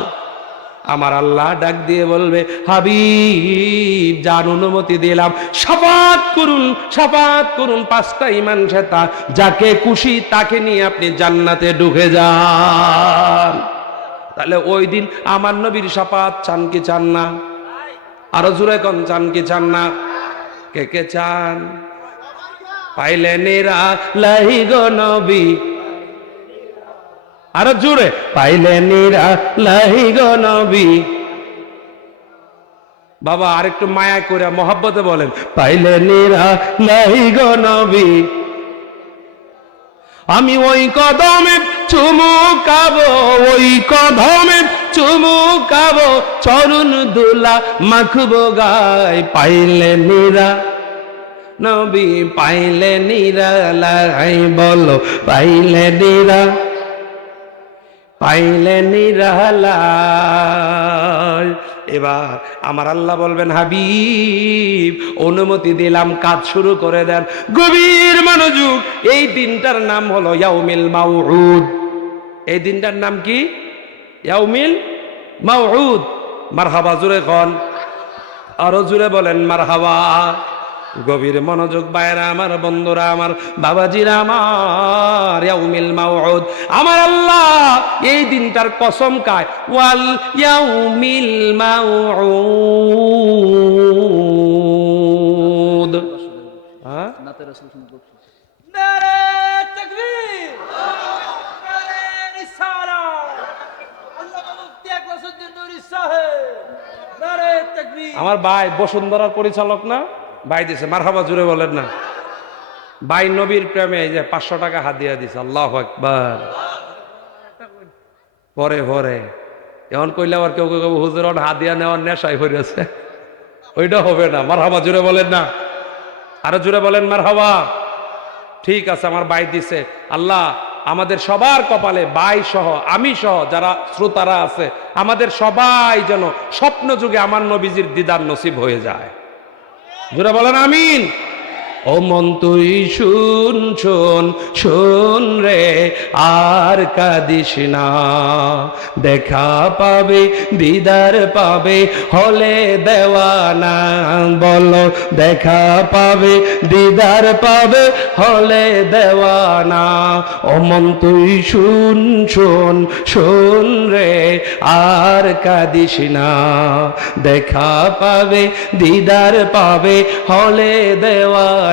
আমার আল্লাহ ডাক দিয়ে বলবে, হাবিব যার অনুমতি দিলাম, শাফাত করুন, শাফাত করুন। 5টা ইমান সেতা, যাকে খুশি তাকে নিয়ে আপনি জান্নাতে ঢুকে যান। তাহলে ওই দিন আমার নবীর শাফাত চান কি চান না? আরো জোরে কোন, চান কি চান না? কে কে চান? পাইলে নিরা লাহি গো নবী, আরো জোরে, পাইলে নিরা লাহি গো নবী। বাবা আরেকটু মায়া করে মহব্বতে বলেন, পাইলে নিরা লাহি গো নবী। আমি ওই কদমে চুমুকাবো, ওই কদমে চুমুকাবো, চরণ দুলা মাখবো গায়। পাইলে নিরা নবী, পাইলে নিরালাই, বলো পাইলে নিরা, পাইলে নিরালাই। এবার আমার আল্লাহ বলবেন, হাবিব অনুমতি দিলাম, কাজ শুরু করে দেন। গভীর মনোযোগ। এই দিনটার নাম হলো ইয়াউমিল মাউউদ। এই দিনটার নাম কি? ইয়াউমিল মাউউদ। মারহাবা জুড়ে কোন, আরো জুড়ে বলেন মারহাবা। গভীর মনোযোগ বাইরা আমার, বন্ধুরা আমার, বাবাজিরা আমার, ইয়াউমিল মাউউদ। আমার আল্লাহ এই দিনটার কসম খায়, ওয়াল ইয়াউমিল মাউউদ। হ্যাঁ, নারে তাকবীর, নারে রিসালাত। আল্লাহ মুফতি আকবরউদ্দিন নূরী সাহেব, নারে তাকবীর। আমার ভাই বসুন্ধরার পরিচালক না, ভাই দিছে, মারহাবা জুড়ে বলেন না। ভাই নবীর প্রেমে এই যে 500 টাকা হাদিয়া দিছে। আল্লাহু আকবার। পরে পরে এখন কইলে আবার কেউ কেউ হুজুর হাদিয়া নেওয়ার নেশায় হইছে, ওইটা হবে না। মারহাবা জুড়ে বলেন না, আরো জুড়ে বলেন মারহাবা। ঠিক আছে, আমার ভাই দিছে। আল্লাহ আমাদের সবার কপালে, ভাই সহ আমি সহ যারা শ্রোতারা আছে, আমাদের সবাই যেন স্বপ্ন যুগে আমার নবীজির দিদার নসিব হয়ে যায়। জোরে বলেন আমিন। ও মন তুই শুন শোন শোন রে, আর কাঁদিস না, দেখা পাবে দিদার পাবে হলে দেওয়ানা। বলো দেখা পাবে দিদার পাবে হলে দেওয়ানা। ও মন তুই শুন শোন শোন রে, আর কাঁদিস না, দেখা পাবে দিদার পাবে হলে দেওয়ানা।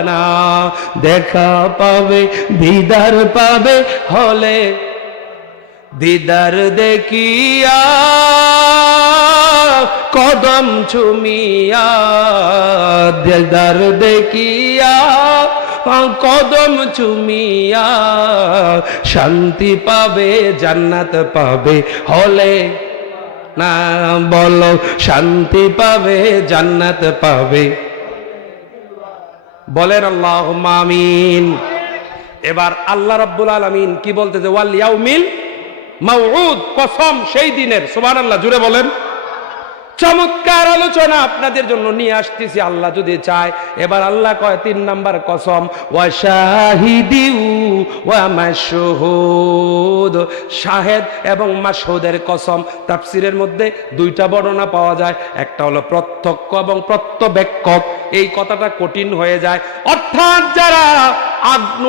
দেখা পাবে দিদার পাবে হলে, দিদার দেখিয়া কদম চুমিয়া, দিদার দেখিয়া কদম চুমিয়া, শান্তি পাবে জান্নাত পাবে হলে না। বলো শান্তি পাবে জান্নাত পাবে, বলেন আল্লাহুম্মা আমিন। এবার আল্লাহ রাব্বুল আলামিন কি বলতেছে, ওয়াল ইয়াউমিল মাউউদ, কসম সেই দিনের। সুবহানাল্লাহ জুড়ে বলেন। চমৎকার আলোচনা আপনাদের জন্য নিয়ে আসতেছি আল্লাহ যদি চায়। এবার আল্লাহ কয় 3 নাম্বার কসম, ওয়া শাহিদিউ ওয়া মাশহুদ। শাহেদ এবং মাশহুদের কসম। তাফসীরের মধ্যে 2টা বর্ণনা পাওয়া যায়, একটা হলো প্রত্যক্ষ এবং প্রত্যবেক্ষক। এই কথাটা কঠিন হয়ে যায়, অর্থাৎ যারা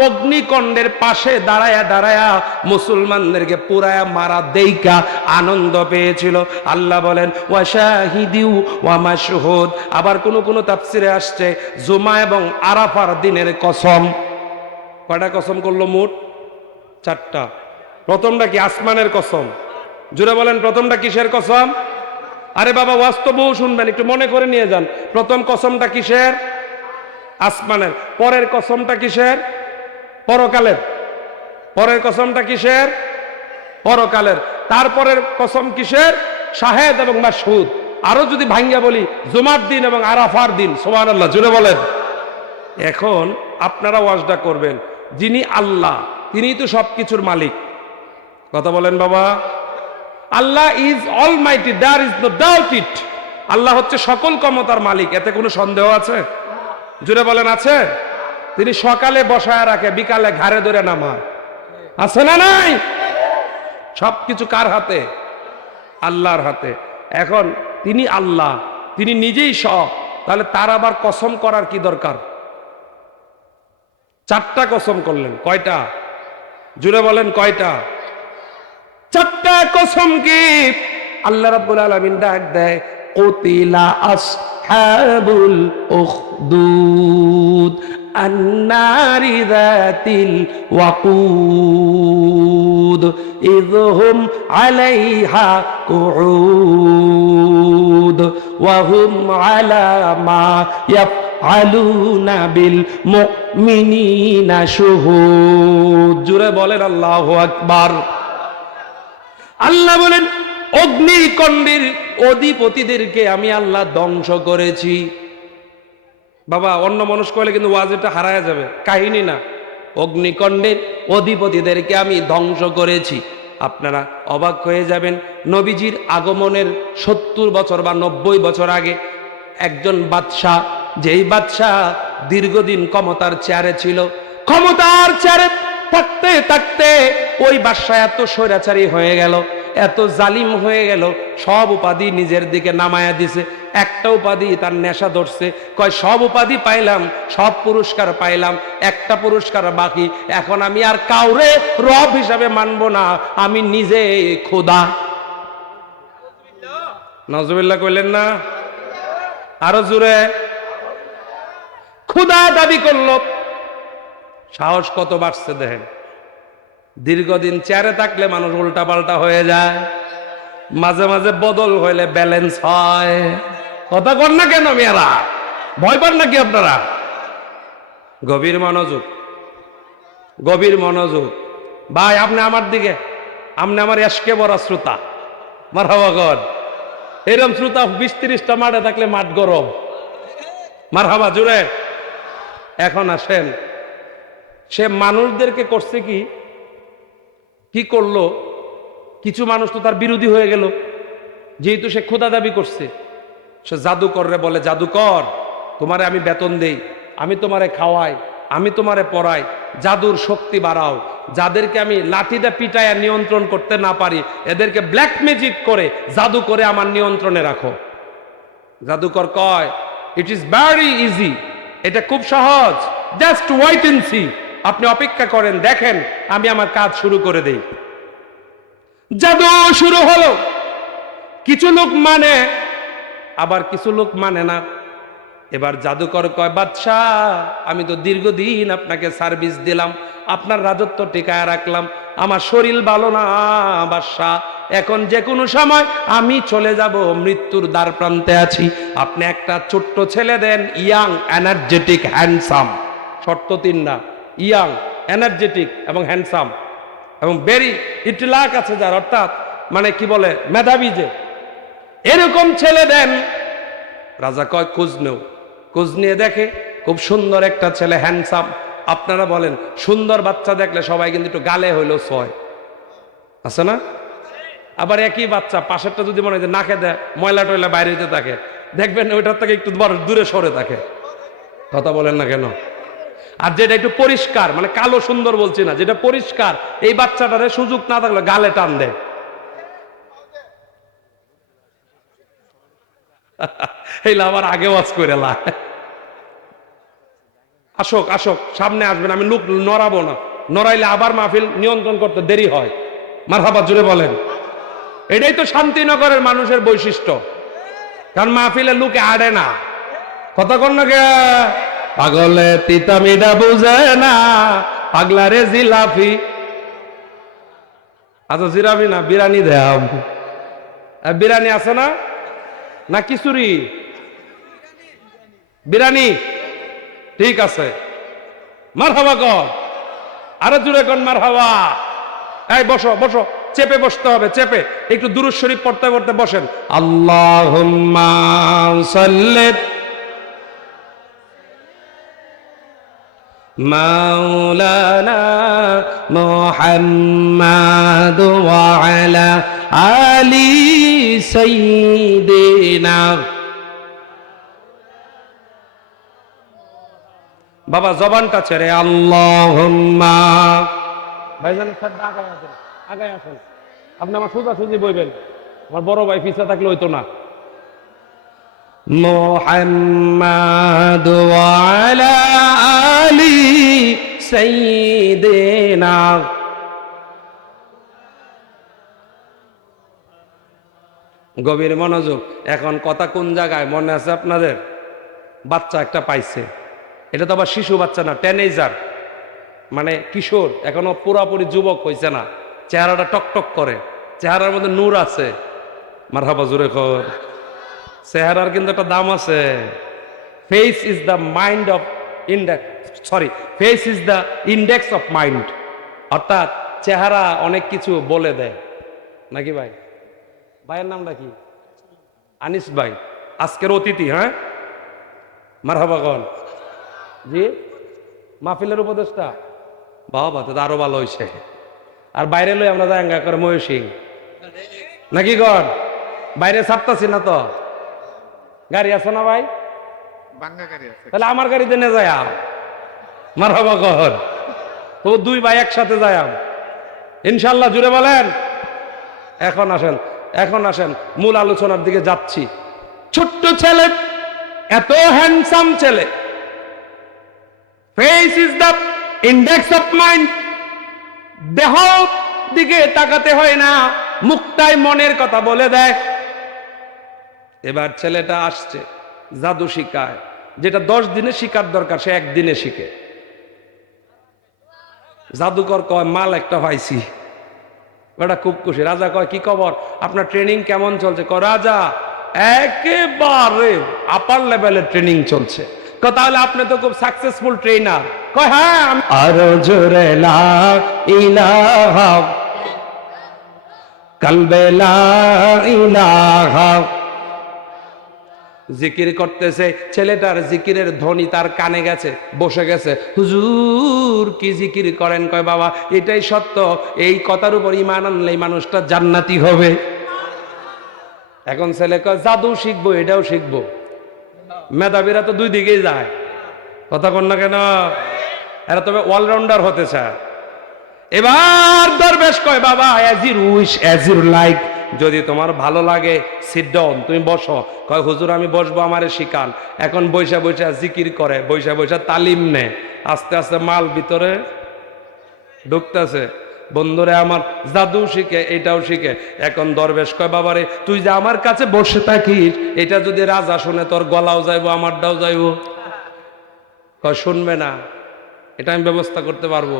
অগ্নিকণ্ডের পাশে দাঁড়ায়া দাঁড়ায়া মুসলমানদেরকে পুরায়া মারা দেইকা আনন্দ পেয়েছিল। আল্লাহ বলেন ওয়াশাহিদিউ ওয়া মাশহুদ। আবার কোন তাফসিরে আসছে জুমা এবং আরাফার দিনের কসম। কয়টা কসম করলো মোট? 4টা। প্রথমটা কি? আসমানের কসম। জুড়ে বলেন প্রথমটা কিসের কসম? আরে বাবা ওয়াজ তো বহু শুনবেন, একটু মনে করে নিয়ে যান। প্রথম কসমটা কিসের? আসমানের। পরের কসমটা কিসের? পরকালের। পরের কসমটা কিসের? পরকালের। তারপরের কসম কিসের? শাহেদ এবং মাশহুদ। আরো যদি ভাঙ্গা বলি জুমার দিন এবং আরাফার দিন। সুবহানাল্লাহ, জুড়ে বলেন। এখন আপনারা ওয়াজটা করবেন, যিনি আল্লাহ তিনিই তো সবকিছুর মালিক। কথা বলেন বাবা। Allah is almighty, there is no doubt it. Allah হচ্ছে সকল ক্ষমতার মালিক, এতে কোনো সন্দেহ আছে? জুড়ে বলেন আছে? তিনি সকালে বসায় রাখে, বিকালে ঘাড়ে ধরে নামায়। আছে না নাই? সবকিছু কার হাতে? আল্লাহর হাতে। এখন তিনি আল্লাহ, তিনি নিজেই সব, তাহলে তার আবার কসম করার কি দরকার? 4টা কসম করলেন। কয়টা? জুড়ে বলেন কয়টা? 4টা কসম কি? আল্লাহ রাব্বুল আলামিন ডাক দেয় কুতিলা আসহাবুল উখদুদ আন্নারি যাতিল ওয়াকুদ ইযহুম আলাইহা কুউদ ওয়া হুম আলা মা ইয়াফআলুনা বিল মুমিনিনা শুহুদ। জুড়ে বলেন আল্লাহু আকবার। আল্লাহ বলেন অগ্নিকণ্ডের অধিপতিদেরকে আমি আল্লাহ ধ্বংস করেছি। বাবা অন্য মানুষ কইলে কিন্তু ওয়াজটা হারায় যাবে, কাহিনী না। অগ্নিকণ্ডের অধিপতিদেরকে আমি ধ্বংস করেছি। আপনারা অবাক হয়ে যাবেন, নবীজির আগমনের 70 বছর বা 90 বছর আগে একজন বাদশাহ, যেই বাদশাহ দীর্ঘদিন ক্ষমতার চেয়ারে ছিল, ক্ষমতার চেয়ারে থাকতে থাকতে ওই বাদশাহ এত স্বৈরাচারী হয়ে গেল, এত জালিম হয়ে গেল, সব উপাধি নিজের দিকে নামায়া দিছে। একটা উপাধি তার নেশা ধরছে, কয় সব উপাধি পাইলাম, সব পুরস্কার পাইলাম, একটা পুরস্কার বাকি। এখন আমি আর কাউরে রব হিসাবে মানবো না, আমি নিজে খোদা। নজরুল্লাহ কইলেন না? আরো জোরে। খোদা দাবি করলো। সাহস কত বাড়ছে দেখেন। দীর্ঘদিন চেয়ারে থাকলে মানুষ উল্টা পাল্টা হয়ে যায়, মাঝে মাঝে বদল হইলে ব্যালেন্স হয়। কথা কর না কেন মেয়েরা? ভয় পান নাকি আপনারা? গভীর মনোযোগ, গভীর মনোযোগ। ভাই আপনি আমার দিকে, আপনি আমার এসকে বড় শ্রোতা। মারহাবা কর। এরকম শ্রোতা 20-30টা মাঠে থাকলে মাঠ গরম। মারহাবা জুড়ে। এখন আসেন, সে মানুষদেরকে করছে কি কি করলো? কিছু মানুষ তো তার বিরোধী হয়ে গেল, যেহেতু সে খোদা দাবি করছে। সে জাদুকররে বলে, জাদুকর তোমারে আমি বেতন দেই, আমি তোমারে খাওয়াই, আমি তোমারে পড়াই, জাদুর শক্তি বাড়াও। যাদেরকে আমি লাঠিটা পিটায়া নিয়ন্ত্রণ করতে না পারি, এদেরকে ব্ল্যাক ম্যাজিক করে জাদু করে আমার নিয়ন্ত্রণে রাখো। জাদুকর কয় ইট ইজ ভেরি ইজি, এটা খুব সহজ, জাস্ট ওয়েট এন্ড সি। আপনি অপেক্ষা করেন, দেখেন আমি আমার কাজ শুরু করে দেই। জাদু শুরু হলো। কিছু লোক মানে, আবার কিছু লোক মানে না। এবার জাদুকর কয়, বাদশাহ আমি তো দীর্ঘদিন আপনাকে সার্ভিস দিলাম, আপনার রাজত্ব টিকায় রাখলাম, আমার শরীর ভালো না বাদশাহ, এখন যে কোনো সময় আমি চলে যাব, মৃত্যুর দ্বার প্রান্তে আছি। আপনি একটা ছোট্ট ছেলে দেন, ইয়াং, এনার্জেটিক, হ্যান্ডসাম। শর্ত 3টা, ইয়াং, এনার্জেটিক এবং হ্যান্ডসাম এবং ভেরি ইটলাক আছে যার, অর্থাৎ মানে কি বলে মেধাবী, যে এরকম ছেলে দেন। রাজা কয় খোঁজ নেও। খোঁজ নিয়ে দেখে খুব সুন্দর একটা ছেলে, হ্যান্ডসাম। আপনারা বলেন সুন্দর বাচ্চা দেখলে সবাই কিন্তু একটু গালে হইলো ছয়, আছে না? আবার একই বাচ্চা পাশেরটা যদি মনে হয় যে নাকে দেয়, ময়লা টয়লা বাইরে হইতে থাকে, দেখবেন ওইটার থেকে একটু বড় দূরে সরে থাকে। কথা বলেন না কেন? আর যেটা একটু পরিষ্কার, মানে কালো সুন্দর বলছি না, যেটা পরিষ্কার, এই বাচ্চাটারে সুযোগ না থাকলে গালে টান দেয়। এই আবার আগে ওয়াজ করে লা। আসুক আসুক, সামনে আসবেন, আমি লোক নড়াবো না, নড়াইলে আবার মাহফিল নিয়ন্ত্রণ করতে দেরি হয়। মারহাবা জুড়ে বলেন। এটাই তো শান্তিনগরের মানুষের বৈশিষ্ট্য, কারণ মাহফিলে লোকে আড়ে না। কথা কন না কে? পাগলে তিতামিটা বুঝে না, পাগলারে জিলাপি। আচ্ছা জিরাবি না, বিরানি দেয়াম। বিরানি আছে না, না খিচুড়ি? বিরানি, ঠিক আছে। মারহাবা কর, আরো জুড়ে কন মারহাবা। এই বসো বসো, চেপে বসতে হবে, চেপে একটু দুরূদ শরীফ পড়তে পড়তে বসেন। আল্লাহুম্মা সাল্লি মাওলানা মুহাম্মাদ ওয়া আলা আলি সাইয়্যিদিনা। বাবা জবানটা ছেড়ে আল্লাহুম্মা। ভাইজান আগায় আসেন, আগায় আসেন। আপনি আমার সোজাসুজি বইবেন, আমার বড় ভাই পিছা থাকলে হইতো না। মুহাম্মাদ ওয়া আলা আলি সাইয়্যিদিনা। গভীর মনোযোগ। এখন কথা কোন জায়গায় মনে আছে আপনাদের? বাচ্চা একটা পাইছে, এটা তো আবার শিশু বাচ্চা না, টিনেজার, মানে কিশোর, এখনো পুরাপুরি যুবক হয়েছে না, চেহারাটা টকটক করে, চেহারার মধ্যে নূর আছে। মারহাবা জোরে কর। চেহারার কিন্তু একটা দাম আছে। Face is the mind of index, sorry, face is the index of mind. অর্থাৎ চেহারা অনেক কিছু বলে দেয়, নাকি ভাই? ভাইয়ের নামটা কি? আনিস ভাই, আজকের অতিথি। হ্যাঁ, মারহাবা কর। জি, মাহফিলের উপদেষ্টা। বাবা, তো আরো ভালো হয়েছে। আর বাইরে লই আমরা জায়গা করে ময়ূর সিং, নাকি গণ? বাইরে ছাপতাছি না তো, গাড়ি আছে না ভাই? তাহলে আমার গাড়িতে নিয়ে যায় মারহাবা কর। তো দুই ভাই একসাথে যায় ইনশাল্লাহ, জুড়ে বলেন। এখন আসেন, এখন আসেন, মূল আলোচনার দিকে যাচ্ছি। ছোট্ট ছেলে, এত হ্যান্ডসাম ছেলে, face is the index of mind. দেহ দিকে তাকাতে হয় না, মুখটাই মনের কথা বলে দেয়। এবার ছেলেটা আসছে, জাদু শিখায়, যেটা 10 দিনে শিকার দরকার সে একদিনে শিখে। জাদুকর কয় মাল একটা পাইছি, ওটা খুব খুশি। রাজা কয় কি খবর, আপনার ট্রেনিং কেমন চলছে? কয় রাজা একেবারে আপার লেভেলের ট্রেনিং চলছে। তাহলে আপনি তো খুব সাকসেসফুল ট্রেনার। কয় হ্যাঁ। আরো জোরে লা ইলাহা কালবে লা ইলাহা। জিকির করতেছে, ছেলেটার জিকিরের ধ্বনি তার কানে গেছে, বসে গেছে। হুজুর কি জিকির করেন? কয় বাবা এটাই সত্য, এই কথার উপর ঈমান আনলে মানুষটা জান্নাতি হবে। এখন ছেলে কয় জাদু শিখবো, এটাও শিখবো। মেধাবীরা তো দুই দিকেই যায়, কথা কন না কেন? এরা তবে অলরাউন্ডার হতে চায়। এবার দরবেশ কয় বাবা as you wish, as you like, যদি তোমার ভালো লাগে সিট ডাউন, তুমি বসো। কয় হুজুর আমি বসবো, আমারে শিখান। এখন বৈশা বৈশা জিকির করে, বৈশা বৈশা তালিম নেয়। আস্তে আস্তে মাল ভিতরে ঢুকতেছে। বন্ধুরে আমার, জাদু শিখে, এটাও শিখে। এখন দরবেশ কয় বাবারে তুই যে আমার কাছে বসে থাকিস, এটা যদি রাজা শুনে তোর গলাও যাইবো, আমারটাও যাইবো। কয় শুনবে না, এটা আমি ব্যবস্থা করতে পারবো।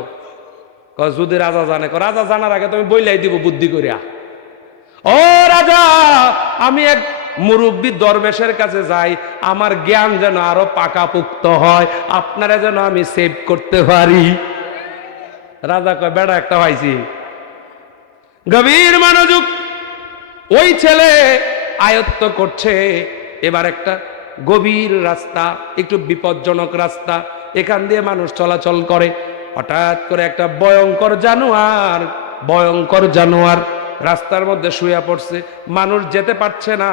কয় যদি রাজা জানে? কয় রাজা জানার আগে তুমি বইলাই দিব বুদ্ধি করিয়া। ও রাজা, আমি এক মুরব্বী দরবেশের কাছে যাই, আমার জ্ঞান যেন আরো পাকাপুক্ত হয়, আপনারা যেন আমি সেভ করতে পারি। রাজা কয় বেড়া একটা পাইছি। গভীর মনোযোগ। ওই ছেলে আয়ত্ত করছে। এবার একটা গভীর রাস্তা, একটু বিপজ্জনক রাস্তা, এখান দিয়ে মানুষ চলাচল করে। হঠাৎ করে একটা ভয়ঙ্কর জানোয়ার রাস্তার মধ্যে শুয়ে পড়ছে। মানুষ যেতে পারছে না,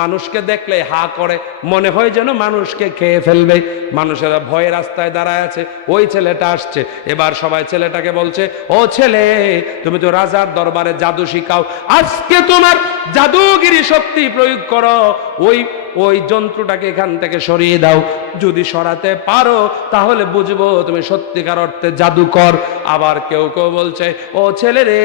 মানুষকে দেখলে হা করে, মনে হয় যেন মানুষকে খেয়ে ফেলবে। মানুষেরা ভয়ে রাস্তায় দাঁড়ায় আছে। ওই ছেলেটা আসছে। এবার সবাই ছেলেটাকে বলছে, ও ছেলে তুমি তো রাজার দরবারে জাদু শিখাও, আজকে তোমার জাদুগিরি শক্তি প্রয়োগ করো। ওই ওই যন্ত্রটাকে এখান থেকে সরিয়ে দাও। যদি সরাতে পারো তাহলে বুঝবো তুমি সত্যিকার অর্থে জাদুকর। আবার কেউ কেউ বলছে, ও ছেলে রে,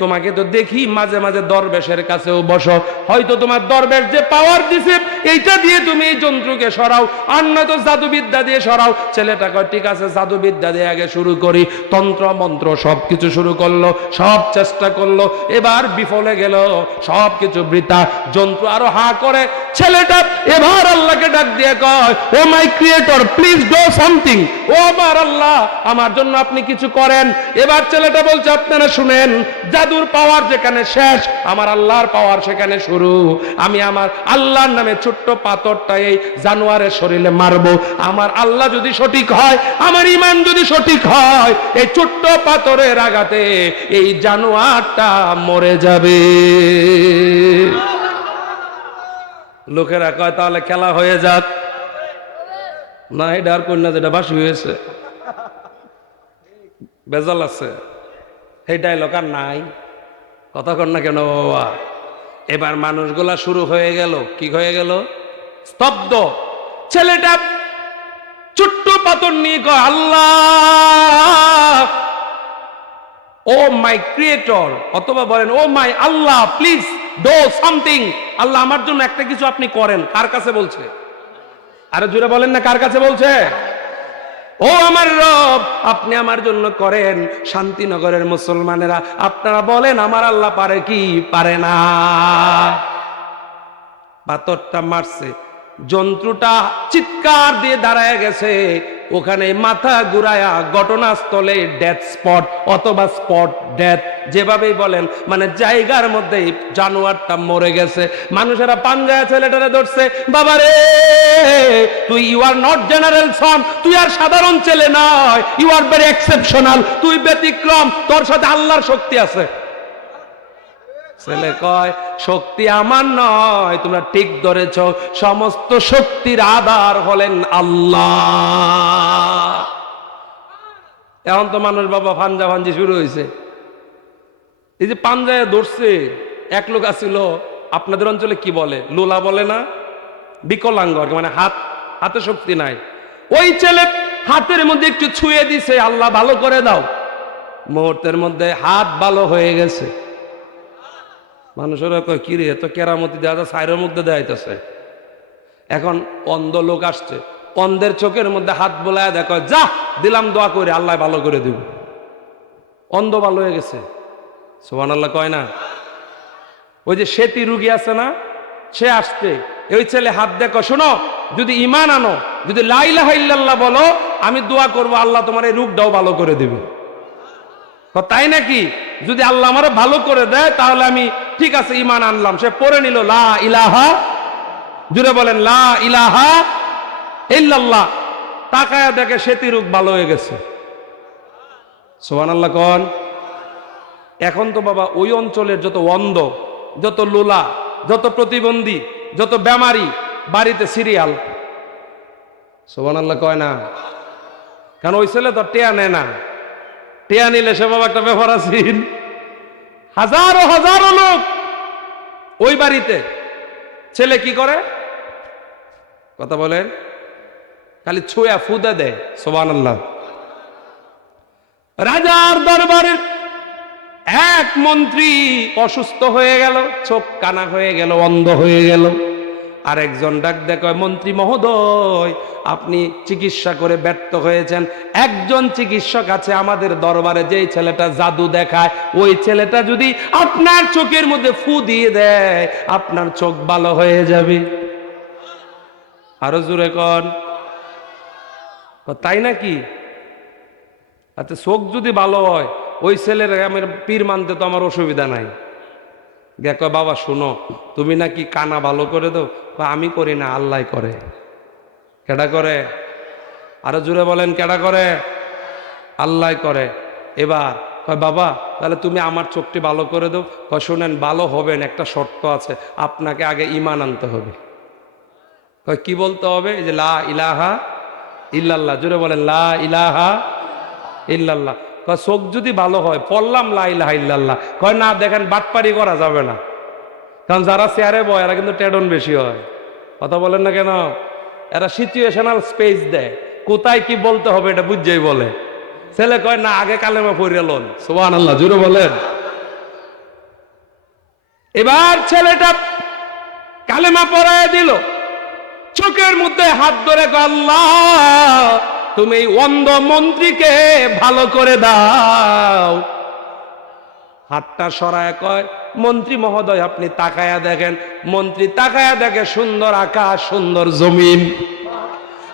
তোমাকে তো দেখি মাঝে মাঝে দরবেশের কাছেও বসো, হয়তো তোমার দরবেশ যে পাওয়ার দিছে এইটা দিয়ে তুমি এই যন্ত্রকে সরাও, আর নয়তো জাদুবিদ্যা দিয়ে সরাও। ছেলেটা কয় ঠিক আছে, জাদুবিদ্যা দিয়ে আগে শুরু করি। তন্ত্র মন্ত্র সবকিছু শুরু করলো, সব চেষ্টা করলো, এবার বিফলে গেল, সবকিছু বৃথা। যন্ত্র আরো হা করে। ছেলেটা এবার আল্লাহকে ডাক দিয়ে কয়, ও মাই ক্রিয়েটর প্লিজ ডু সামথিং। ও আমার আল্লাহ, আমার জন্য আপনি কিছু করেন। এবার ছেলেটা বলছে, আপনারা শুনেন, জাদুর পাওয়ার যেখানে শেষ, আমার আল্লাহর পাওয়ার সেখানে শুরু। আমি আমার আল্লাহর নামে ছোট্ট পাথরটা এই জানোয়ারের শরীরে মারবো। আমার আল্লাহ যদি সঠিক হয়, আমার ঈমান যদি সঠিক হয়, এই ছোট্ট পাথরের আঘাতে এই জানোয়ারটা মরে যাবে। লোকেরা কয় তাহলে খেলা হয়ে যাক। না, এটা আর কন্যা যেটা বাসি হয়েছে, বেজাল আছে, এই ডায়লগ আর নাই। কথা কন না কেন বাবা? এবার মানুষগুলা শুরু হয়ে গেল, কি হয়ে গেল? স্তব্ধ। ছেলেটা ছোট্ট পাথর নিয়ে কয়, আল্লাহ, ও মাই ক্রিয়েটর, অথবা বলেন ও মাই আল্লাহ প্লিজ ডু সামথিং। আল্লাহ আমার জন্য একটা কিছু আপনি করেন। কার কাছে বলছে? আরে জোরে বলেন না, কার কাছে বলছে? ও আমার রব, আপনি আমার জন্য করেন। শান্তিনগরের মুসলমানেরা, আপনারা বলেন আমার আল্লাহ পারে কি পারে না? পাথরটা মারছে, যন্ত্রটা চিৎকার দিয়ে দাঁড়ায় গেছে। ওখানে মাথা ঘুরায়া ঘটনাস্থলে ডেথ স্পট অথবা স্পট ডেথ, যেভাবেই বলেন, মানে জায়গার মধ্যে জানোয়ারটা মরে গেছে। মানুষেরা পাঞ্জায় ছেলেটারে ধরছে, বাবা রে, তুই ইউ আর নট জেনারেল সন, তুই আর সাধারণ ছেলে নয়, ইউ আর ভেরি এক্সেপশনাল, তুই ব্যতিক্রম, তোর সাথে আল্লাহর শক্তি আছে। ছেলে কয়, শক্তি আমার নয়, তোমরা ঠিক ধরেছ, সমস্ত শক্তির আধার হলেন আল্লাহ। এখন তো মানুষ বাবা ফাঞ্জা ফাঞ্জি শুরু হয়েছে। এই যে পাঞ্জায় ধরছে, এক লোক আছিল, আপনাদের অঞ্চলে কি বলে, লোলা বলে না, বিকলাঙ্গ, মানে হাতে শক্তি নাই। ওই ছেলে হাতের মধ্যে একটু ছুঁয়ে দিছে, আল্লাহ ভালো করে দাও, মুহূর্তের মধ্যে হাত ভালো হয়ে গেছে। মানুষেরা কয়, কি রে, এত কেরামতি দেওয়া যায়, সাইরের মধ্যে দেয়াইতেছে। এখন অন্ধ লোক আসছে, অন্ধের চোখের মধ্যে হাত বোলায় দেখো, যা দিলাম দোয়া করে, আল্লাহ ভালো করে দিব। অন্ধ ভালো হয়ে গেছে, সুবহানাল্লাহ কয় না? ওই যে সেতি রুগী আছে না, সে আসছে, ওই ছেলে হাত দেখো, শোনো, যদি ঈমান আনো, যদি লা ইলাহা ইল্লাল্লাহ বলো, আমি দোয়া করব, আল্লাহ তোমার এই রোগটাও ভালো করে দিবে। তাই নাকি? যদি আল্লাহ আমারে ভালো করে দেয় তাহলে আমি ঠিক আছে ঈমান আনলাম। সে পড়ে নিল লা ইলাহা, জুড়ে বলেন লা ইলাহা ইল্লাল্লাহ। তাকায়া দেখে সেতি রোগ ভালো হয়ে গেছে। সুবহানাল্লাহ কোন? এখন তো বাবা ওই অঞ্চলের যত অন্ধ, যত লোলা, যত প্রতিবন্ধী, যত বেমারি, বাড়িতে সিরিয়াল। সুবহানাল্লাহ কয় না? কারণ ওই ছেলে তো টেয়া নেয় না, টেয়া নিলে সে বাবা একটা ব্যাপার আছে। হাজারো হাজারো লোক ওই বাড়িতে, ছেলে কি করে? কথা বলেন, খালি ছুঁয়া ফুদে দেয়। সুবহানাল্লাহ। রাজার দরবারের এক মন্ত্রী অসুস্থ হয়ে গেল, চোখ কানা হয়ে গেল, অন্ধ হয়ে গেল। আর একজন ডাক দেখো, মন্ত্রী মহোদয়, আপনি চিকিৎসা করে ব্যর্থ হয়েছেন, একজন চিকিৎসক আছে আমাদের দরবারে, যেই ছেলেটা জাদু দেখায়, ওই ছেলেটা যদি আপনার চোখের মধ্যে ফু দিয়ে দেয়, আপনার চোখ ভালো হয়ে যাবে। আরো জোরে কর। তাই নাকি? আচ্ছা, চোখ যদি ভালো হয়, ওই ছেলের আমার পীর মানতে তো আমার অসুবিধা নাই। দেখো বাবা, শুনো, তুমি নাকি কানা ভালো করে দাও। আমি করি না, আল্লাহ করে। কেডা করে? আরো জোরে বলেন, কেডা করে? আল্লাহ করে। এবার কয়, বাবা তাহলে তুমি আমার চোখটি ভালো করে দাও। কয়, শোনেন, ভালো হবেন, একটা শর্ত আছে, আপনাকে আগে ঈমান আনতে হবে। কয়, কি বলতে হবে? এই যে লা ইলাহা ইল্লাল্লাহ, জোরে বলেন লা ইলাহা ইল্লাল্লাহ। কয়, চোখ যদি ভালো হয়, পড়লাম লা ইলাহা ইল্লাল্লাহ। কয়, না, দেখেন, বাটপারি করা যাবে না, কারণ যারা চেয়ারে বয় এরা কিন্তু টেডন বেশি হয়। কথা বলেন না কেন? এরা সিচুয়েশনাল স্পেস দেয়, কোথায় কি বলতে হবে এটা বুঝছেই বলে। ছেলে কয় না আগে কালেমা পড়িয়া লন, সুবহানাল্লাহ, জোরে বলেন। এবার ছেলেটা কালেমা পড়ায় দিল, চোখের মধ্যে হাত ধরে কয় আল্লাহ তুমি এই অন্ধ মন্ত্রীকে ভালো করে দাও। হাতটা সরায় কয় মন্ত্রী মহোদয় আপনি তাকায়া দেখেন। মন্ত্রী তাকায়া দেখে সুন্দর আকাশ, সুন্দর জমিন।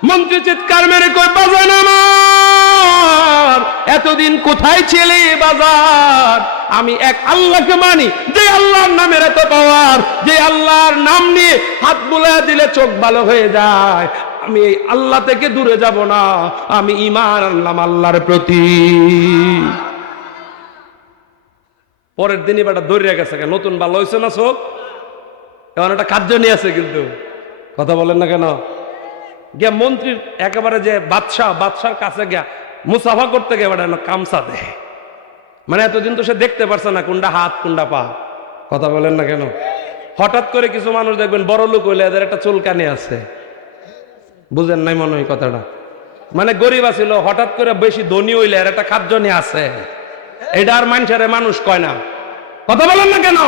মন্ত্রী চিৎকার মেরে কয় বাজান আমার, এতদিন কোথায় ছিলে বাজার? আমি এক আল্লাহকে মানি, যে আল্লাহর নামের এত পাওয়ার, যে আল্লাহর নাম নিয়ে হাত বুলায় দিলে চোখ ভালো হয়ে যায়। আমি এই আল্লাহ থেকে দূরে যাব না, আমি ঈমান আনলাম আল্লাহর প্রতি। পরের দিনই বেটা দৌড়িয়ে গেছে, নতুন ভালো হয়েছে না চোখ, এমন একটা কার্য নিয়ে আছে। কিন্তু কথা বলেন না কেন? গিয়া মন্ত্রীর একেবারে যে বাদশার কাছে গিয়া মুসাফা করতে গিয়ে বেটা কামসা দেয়। মানে এতদিন তো সে দেখতে পারছে না কোনটা হাত কোনটা পা। কথা বলেন না কেন? হঠাৎ করে কিছু মানুষ দেখবেন বড় লোক হইলে এদের একটা চুলকানি আছে, বুঝেন নাই মনে হয় কথাটা। মানে গরিব আছিল, হঠাৎ করে বেশি ধনী হইলে এর একটা খাদ্যনি আছে, এটা আর মানুষের মানুষ কয় না। কথা বলেন না কেন?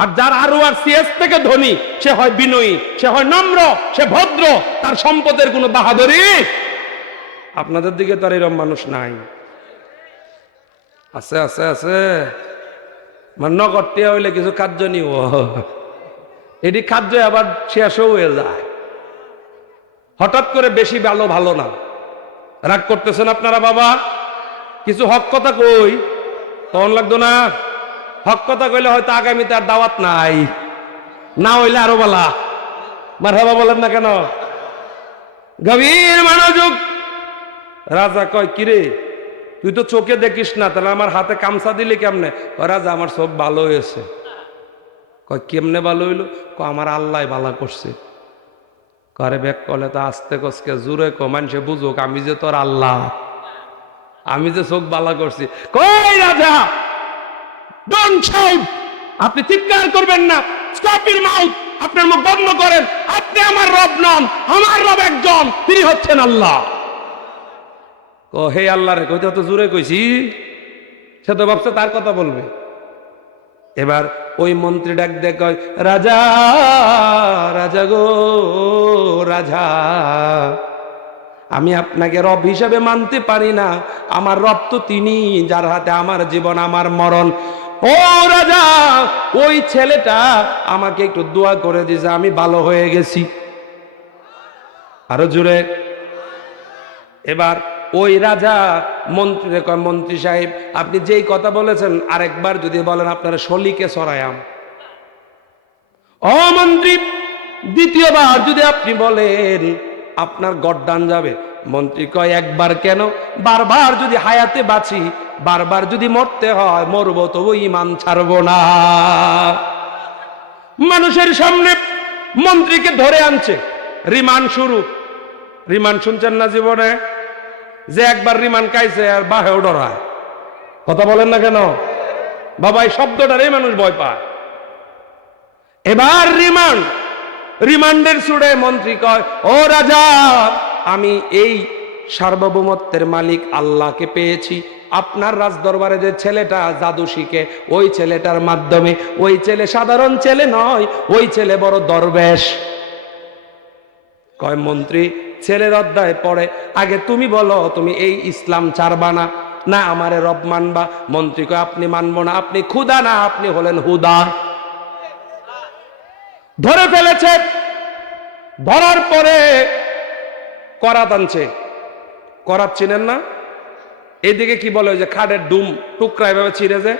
আর যার আরো আর সিএস থেকে ধনী, সে হয় বিনয়ী, সে হয় নম্র, সে ভদ্র, তার সম্পদের কোনো বাহাদুরি। আপনাদের দিকে তো আর এরকম মানুষ নাই। আছে আছে আছে, মানে নগদ টিয়া হইলে কিছু কার্য নিও, এটি খাদ্য আবার শেষও হয়ে যায়। হঠাৎ করে বেশি ভালো ভালো না। রাগ করতেছেন আপনারা বাবা? কিছু হক কথা কই, তখন লাগতো না? হক কথা কইলে হয়তো আগামীতে আর দাওয়াত নাই, না হইলে আরো বলা। মারহাবা বলেন না কেন? গভীর মনোযোগ। রাজা কয় কিরে তুই তো চোখে দেখিস না, তাহলে আমার হাতে কামসা দিলে কেমনে? রাজা আমার চোখ ভালো হয়েছে। কয় কেমনে ভালো হইলো? আমার আল্লাহ ভালো করছে। করে ব্যাক করলে তো আস্তে কসকে জুড়ে কো মানুষে বুঝুক আমি যে তোর আল্লাহ, আমি যে চোখ বালা করছি। কই রাজা, ডোন্ট শাউট, আপনি চিৎকার করবেন না, স্টপ ইউর মাউথ, আপনার মুখ বন্ধ করেন। আপনি আমার রব নন, আমার রব একজন, তিনি হচ্ছেন আল্লাহ। ও হে আল্লাহ রে, কইতে তো জুড়ে কইছি, সে তো ভাবছে তার কথা বলবে। এবার ওই মন্ত্রী ডাক দেখ কয় রাজা, রাজা গো রাজা, আমি আপনাকে রব হিসাবে মানতে পারি না, আমার রব তো তিনি যার হাতে আমার জীবন আমার মরণ। ও রাজা, ওই ছেলেটা আমাকে একটু দোয়া করে দিয়েছে, আমি ভালো হয়ে গেছি। আরো জোরে। এবার ওই রাজা মন্ত্রী কয় মন্ত্রী সাহেব আপনি যেই কথা বলেছেন আরেকবার যদি বলেন আপনারা শলিকে সরায়াম। ও মন্ত্রী, দ্বিতীয়বার যদি আপনি বলেন আপনার গড্ডান যাবে। মন্ত্রী কয় একবার কেন, বারবার যদি হায়াতে বাঁচি, বারবার যদি মরতে হয় মরবো, তবু ঈমান ছাড়বো না। মানুষের সামনে মন্ত্রীকে ধরে আনছে, রিমান্ড শুরু। রিমান্ড শুনছেন না জীবনে? যে একবার রিমান্ড খাইছে আর বাহেও ডরায়। কথা বলেন না কেন বাবা? এই শব্দটারই মানুষ ভয় পায়। এবার রিমান্ডের সুরে মন্ত্রী কয় ও রাজা, আমি এই সার্বভৌমত্বের মালিক আল্লাহকে পেয়েছি। আপনার রাজদরবারে যে ছেলেটা জাদু শিখে, ওই ছেলেটার মাধ্যমে, ওই ছেলে সাধারণ ছেলে নয়, ওই ছেলে বড় দরবেশ। কয় মন্ত্রী ছেলের অধ্যায় পড়ে, আগে তুমি বলো তুমি এই ইসলাম ছাড়বা না, না আমারে রব মানবা? মন্ত্রী কয় আপনি মানবো না, আপনি খুদা না, আপনি হলেন হুদা। ধরে ফেলেছে, ধরার পরে করাত আনছে। করাত চিনেন না? এইদিকে কি বলে, ওই যে খাটের ডুম টুকরা এভাবে ছিঁড়ে যে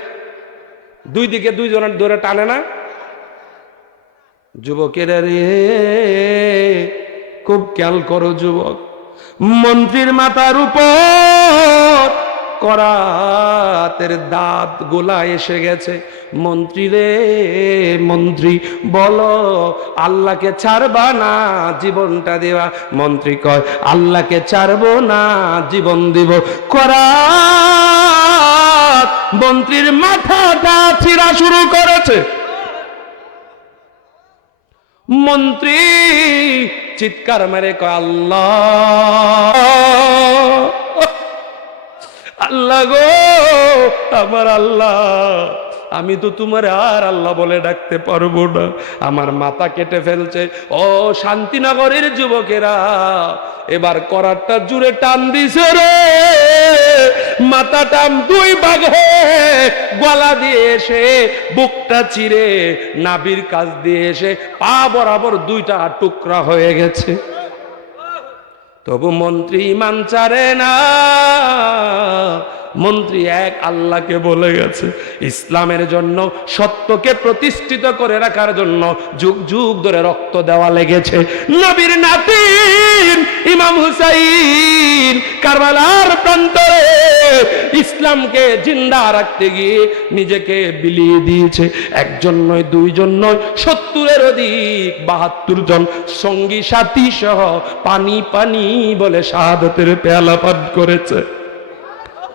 দুই দিকে দুইজনের ধরে টানে না? যুবকেরা রে খুব খেয়াল করো যুবক, মন্ত্রীর মাথার উপর করাতের দাঁত গোলা এসে গেছে। মন্ত্রী রে মন্ত্রী, বলো আল্লাহকে ছাড়বা না জীবনটা দেওয়া? মন্ত্রী কয় আল্লাহকে ছাড়বো না, জীবন দিব। করাত মন্ত্রীর মাথাটা ছিঁড়া শুরু করেছে। মন্ত্রী চিৎকার মেরে কয়, আল্লাহ, আল্লাহ গো, আমার আল্লাহ, আমি তো তোমার আর আল্লাহ বলে ডাকতে পারবো না, আমার মাথা কেটে ফেলছে। ও শান্তিনগরের যুবকেরা, এবার করারটা জুড়ে টান দিছে রে, মাথা টান দুই ভাগে, গলা দিয়ে এসে বুকটা চিরে নাভির কাছ দিয়ে এসে পা বরাবর দুইটা টুকরা হয়ে গেছে। তবু মন্ত্রী ইমান ছাড়ে না, মন্ত্রী এক আল্লাহকে বলে গেছে। ইসলামের জন্য, সত্যকে প্রতিষ্ঠিত করে রাখার জন্য যুগ যুগ ধরে রক্ত দেওয়া লেগেছে। নবীর নাতিন ইমাম হুসাইন কারবালার প্রান্তরে ইসলামকে জিন্দা রাখতে গিয়ে নিজেকে বিলিয়ে দিয়েছে। একজন নয়, দুইজন নয়, 70-এর অধিক, 72 জন সঙ্গী সাথী সহ পানি পানি বলে শাহাদাতের পেয়ালা পান করেছে।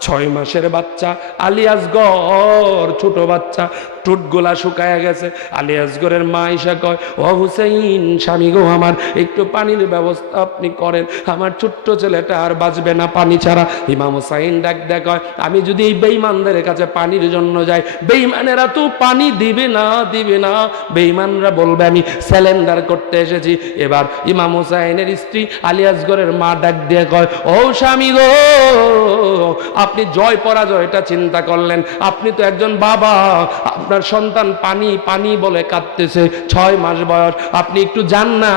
6 মাসের বাচ্চা আলী আসগর, ছোট বাচ্চা, ঠোঁট গোলা শুকায় গেছে। আলী আসগরের মা ইসা কয়, ও হুসাইন স্বামী গো আমার, একটু পানির ব্যবস্থা আপনি করেন, আমার ছোট্ট ছেলেটা আর বাঁচবে না পানি ছাড়া। ইমাম হুসাইন ডাক দেয়, আমি যদি এই বেঈমানদের কাছে পানির জন্য যাই, বেঈমানেরা তো পানি দিবে না, দিবে না, বেঈমানরা বলবে আমি স্যালেন্ডার করতে এসেছি। এবার ইমাম হুসাইনের স্ত্রী আলী আসগরের মা ডাক দিয়ে কয়, ও স্বামী গো, আপনি জয় পরাজয়টা চিন্তা করলেন, আপনি তো একজন বাবা, আপনার সন্তান পানি পানি বলে কাঁদতেছে, 6 মাস বয়স, আপনি একটু যান না,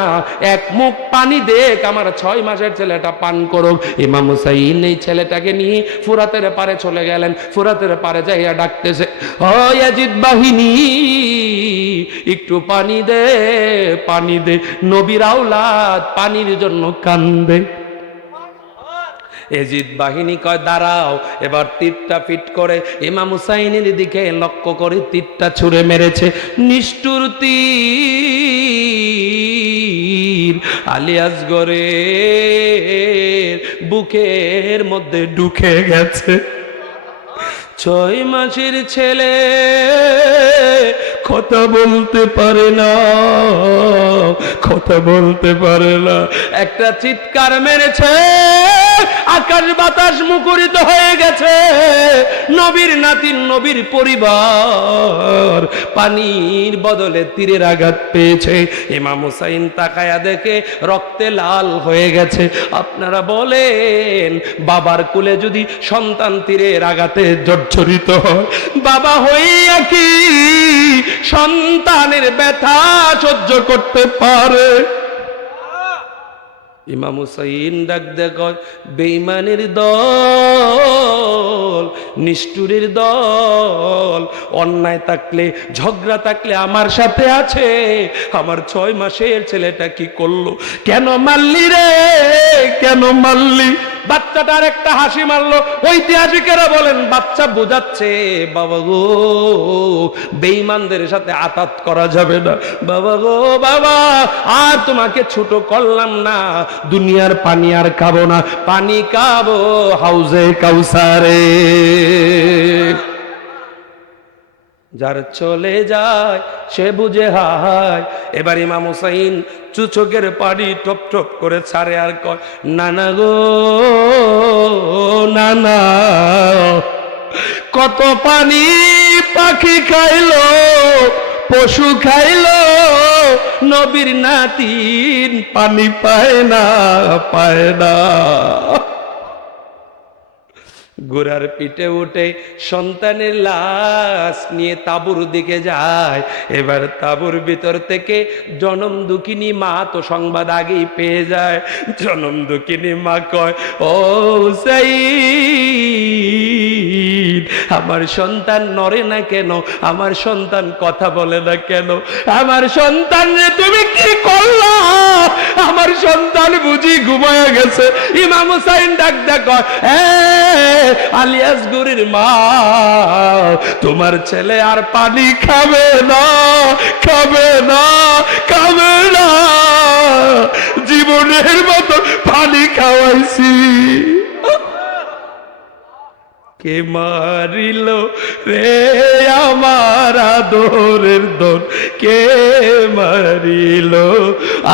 এক মুখ পানি দেখ, আমার 6 মাসের ছেলেটা পান করুক। ইমাম হুসাইন এই ছেলেটাকে নিয়ে ফুরাতের পারে চলে গেলেন। ফুরাতের পারে যাইয়া ডাকতেছে, ও ইয়াজিদ বাহিনী, একটু পানি দে, পানি দে, নবীর আওলাদ পানির জন্য কান্দে। এজিদ বাহিনী কয়, দাঁড়াও। এবার তীরটা ফিট করে ইমাম হুসাইনের দিকে লক্ষ্য করে তীরটা ছুঁড়ে মেরেছে। নিষ্ঠুর তীর আলী আসগরের বুকের মধ্যে ঢুকে গেছে। 6 মাসের ছেলে কথা বলতে পারে না, কথা বলতে পারে না, একটা চিৎকার মেরেছে, আকাশ বাতাস মুখরিত হয়ে গেছে। নবীর নাতিন, নবীর পরিবার পানির বদলে তীরের আঘাত পেয়েছে। ইমাম হুসাইন তাকায়া দেখে রক্তে লাল হয়ে গেছে। আপনারা বলেন, বাবার কোলে যদি সন্তান তীরের আঘাতে জর্জরিত হয়, বাবা হইয়া কি সন্তানের ব্যথা সহ্য করতে পারে? ইমাম হুসাইন ডাক দেয়, বেঈমানের দল, নিষ্ঠুরের দল, অন্যায় থাকলে, ঝগড়া থাকলে আমার সাথে আছে। আমার 6 মাসের ছেলেটা কি করলো? কেন মারলি রে, কেন মারলি? বাচ্চাটার একটা হাসি মারলো। ঐতিহাসিকেরা বলেন, বাচ্চা বোঝাচ্ছে, বাবা গো, বেঈমানদের সাথে আতাত করা যাবে না, বাবা গো, বাবা, আর তোমাকে ছোট করলাম না, দুনিয়ার পানি আর খাবো না, পানি খাবো হাউজে কাউসারে। যার চলে যায় সে বুঝে হায়। এবার ইমাম হুসাইন চোখের পানি টপ টপ করে ছাড়ে আর কয়, নানা গো, নানা, কত পানি পাখি খাইলো, পশু খাইলো, নবীর নাতিন পানি পায় না, পায় না। ঘোড়ার পিঠে উঠে সন্তানের লাশ নিয়ে তাঁবুর দিকে যায়। এবার তাঁবুর ভিতর থেকে জনম দুঃখিনী মা তো সংবাদ আগেই পেয়ে যায়। জনম দুঃখিনী মা কয়, ও হুসাইন, আমার সন্তান নড়ে না কেন, আমার সন্তান কথা বলে না কেন, আমার সন্তান রে তুমি কি করলা? আমার সন্তান বুঝি ঘুমায় গেছে। ইমাম হুসাইন ডাক ডাক, আলী আসগরের মা, তোমার ছেলে আর পানি খাবে না, খাবে না, খাবে না, জীবনের মতো পানি খাওয়াইছি। কে মারিল রে আমার আদরের দন, কে মারিল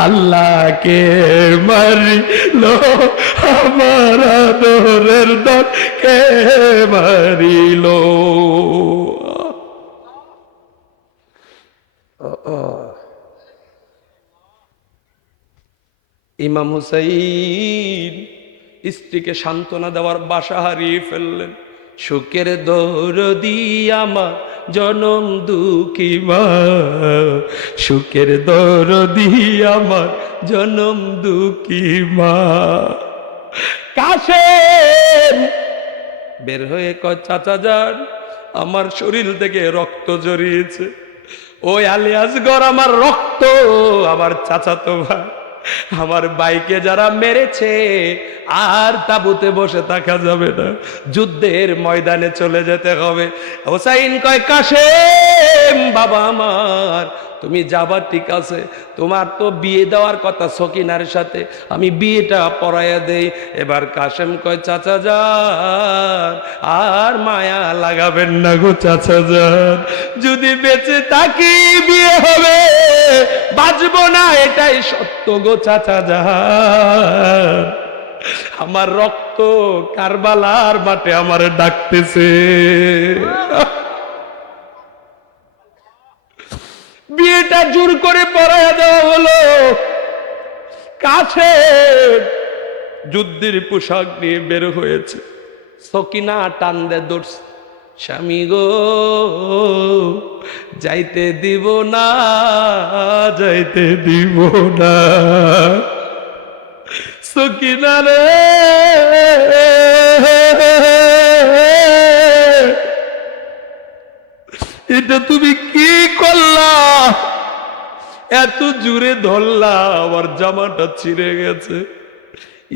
আল্লাহ কে মারিল আমার আদরের দল কে মারিল ইমাম হুসাইন স্ত্রীকে সান্ত্বনা দেওয়ার বাসা হারিয়ে ফেললেন সুখের দরদি আমার জনম দুঃখী মা সুখের দরদি আমার জনম দুঃখী মা কাশেম বের হয়ে কয় চাচা যান আমার শরীর থেকে রক্ত জড়িয়েছে ওই আলিয়াসগর আমার রক্ত আমার চাচাতো ভাই আমার বাইকে যারা মেরেছে আর তাবুতে বসে থাকা যাবে না যুদ্ধের ময়দানে চলে যেতে হবে হোসাইন কয় কাশেম বাবা আমার তুমি যাবা ঠিক আছে তোমার তো বিয়ে দেওয়ার কথা সকিনার সাথে আমি বিয়েটা পড়াইয়া দেই এবার কাশেম কয় চাচা যান আর মায়া লাগাবেন না গো চাচা যান যদি বেঁচে থাকি বিয়ে হবে বাঁচবো না এটাই সত্য গো চাচা যান আমার রক্ত কারবালার মাঠে আমার ডাকতেছে বিয়েটা জোর করে পড়াইয়া দেওয়া হলো কাছে যুদ্ধের পোশাক নিয়ে বের হয়েছে সকিনা টান দে দৌড়ছে স্বামী গো যাইতে দিব না যাইতে দিব না সকিনা রে এটা তুমি কি করলা এত জোরে ধরলা আমার জামাটা ছিঁড়ে গেছে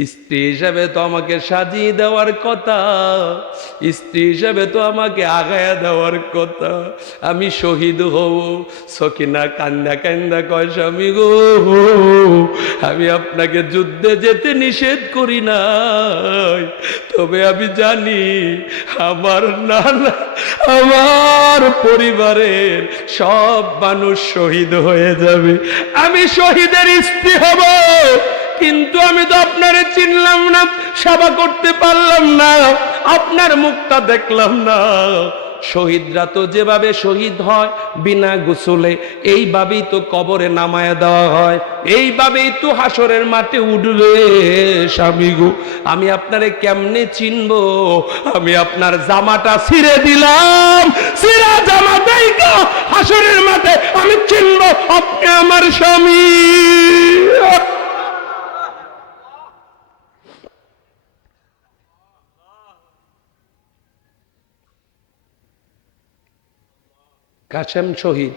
স্ত্রী হিসাবে তো আমাকে সাজিয়ে দেওয়ার কথা স্ত্রী হিসাবে তো আমাকে আগায়া দেওয়ার কথা আমি শহীদ হব সকিনা কান্দা কান্দা কয় স্বামী গো আমি আপনাকে যুদ্ধে যেতে নিষেধ করি নাই তবে আমি জানি আমার নানা আমার পরিবারের সব মানুষ শহীদ হয়ে যাবে আমি শহীদের স্ত্রী হব কিন্তু আমি তো আপনারে চিনলাম না সেবা করতে পারলাম না আপনার মুখটা দেখলাম না শহীদরা তো যেভাবে শহীদ হয় বিনা গোসলে এইভাবেই তো কবরে নামায়া দেওয়া হয় এইভাবেই তো হাসরের মাঠে উঠবে স্বামী গো আমি আপনারে কেমনে চিনবো আমি আপনার জামাটা ছিঁড়ে দিলাম ছিঁড়া জামা দেইকা হাসরের মাঠে আমি চিনবো আপনি আমার স্বামী কাশেম শহীদ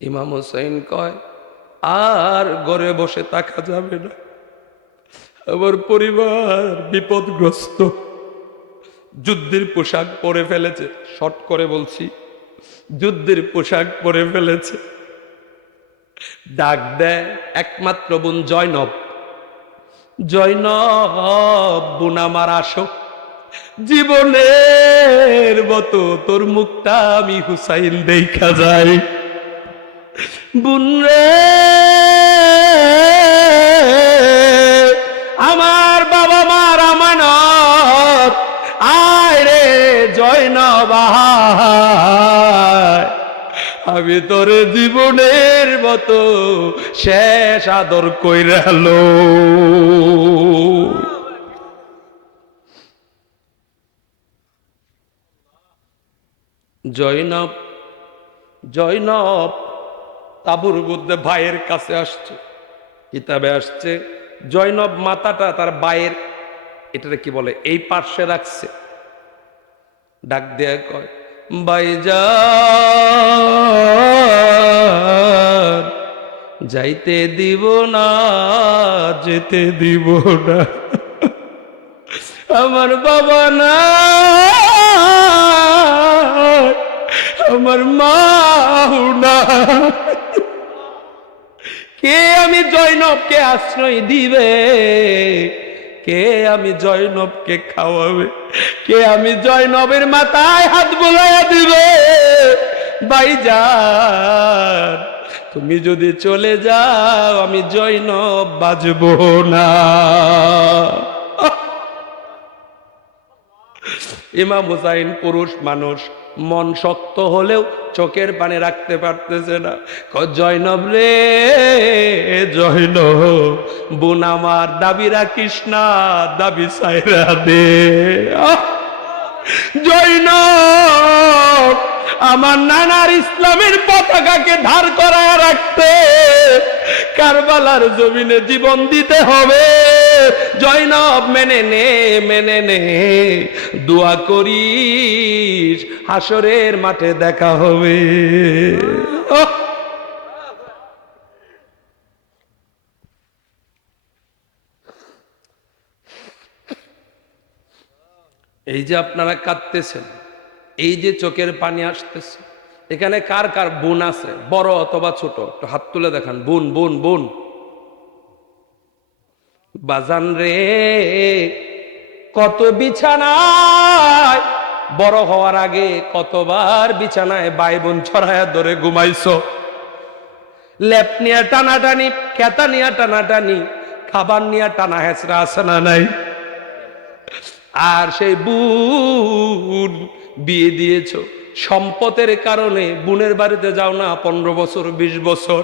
ইমাম হুসাইন কয় আর ঘরে বসে থাকা যাবে না আমার পরিবার বিপদগ্রস্ত যুদ্ধের পোশাক পরে ফেলেছে শর্ট করে বলছি যুদ্ধের পোশাক পরে ফেলেছে ডাক দেয় একমাত্র বোন জয়নব জয়নব বোন আমার আসো জীবনের মতো তোর মুখটা আমি হুসাইন দেখা যাই বুনরে আমার বাবা মার আমানত আয় রে জয়নব আয় আমি তোর জীবনের মতো শেষ আদর কইরালো জয়নব জয়নব তাবুর মধ্যে ভাইয়ের কাছে আসছে কিতাবে আসছে জয়নব মাথাটা তার ভাইয়ের এটা কি বলে এই পার্শ্বে রাখছে ডাক দেয়া কয় ভাইজান যাইতে দিব না যেতে দিব না আমার বাবা না আমার মা না কে আমি জয়নবকে আশ্রয় দিবে কে আমি জয়নবকে খাওয়াবে কে আমি জয়নবের মাথায় হাত বুলাইয়া দিবে ভাইজান তুমি যদি চলে যাও আমি জৈনব বাজবো না। ইমাম হুসাইন পুরুষ মানুষ, মন শক্ত হলেও চোখের পানি রাখতে পারতেছে না। জৈনব রে জৈনব, বোন আমার দাবি রাখিস না, দাবি সাইরা দে। জৈনব আমার নানার ইসলামের পতাকাকে ধার করায় রাখতে কারবালার জমিনে জীবন দিতে হবে। জৈনব মেনে নে, মেনে নে, দোয়া করিস হাসরের মাঠে দেখা হবে। এই যে আপনারা কাঁদতেছেন, এই যে চোখের পানি আসতেছে, এখানে কার কার বোন আছে, বড় অথবা ছোট? একটু হাত তুলে দেখান। বোন বোন বোন, বাজান রে কত বিছানায় বড় হওয়ার আগে কতবার বিছানায় ভাই বোন ছড়ায়া ধরে ঘুমাইছো, লেপ নিয়ে টানাটানি, খেতা নিয়ে টানাটানি, খাবার নিয়ে টানা হেঁচড়া আছে না নাই? আর সেই বোন বিয়ে দিয়েছো সম্পদের কারণে, বোনের বাড়িতে যাও না 15 বছর 20 বছর,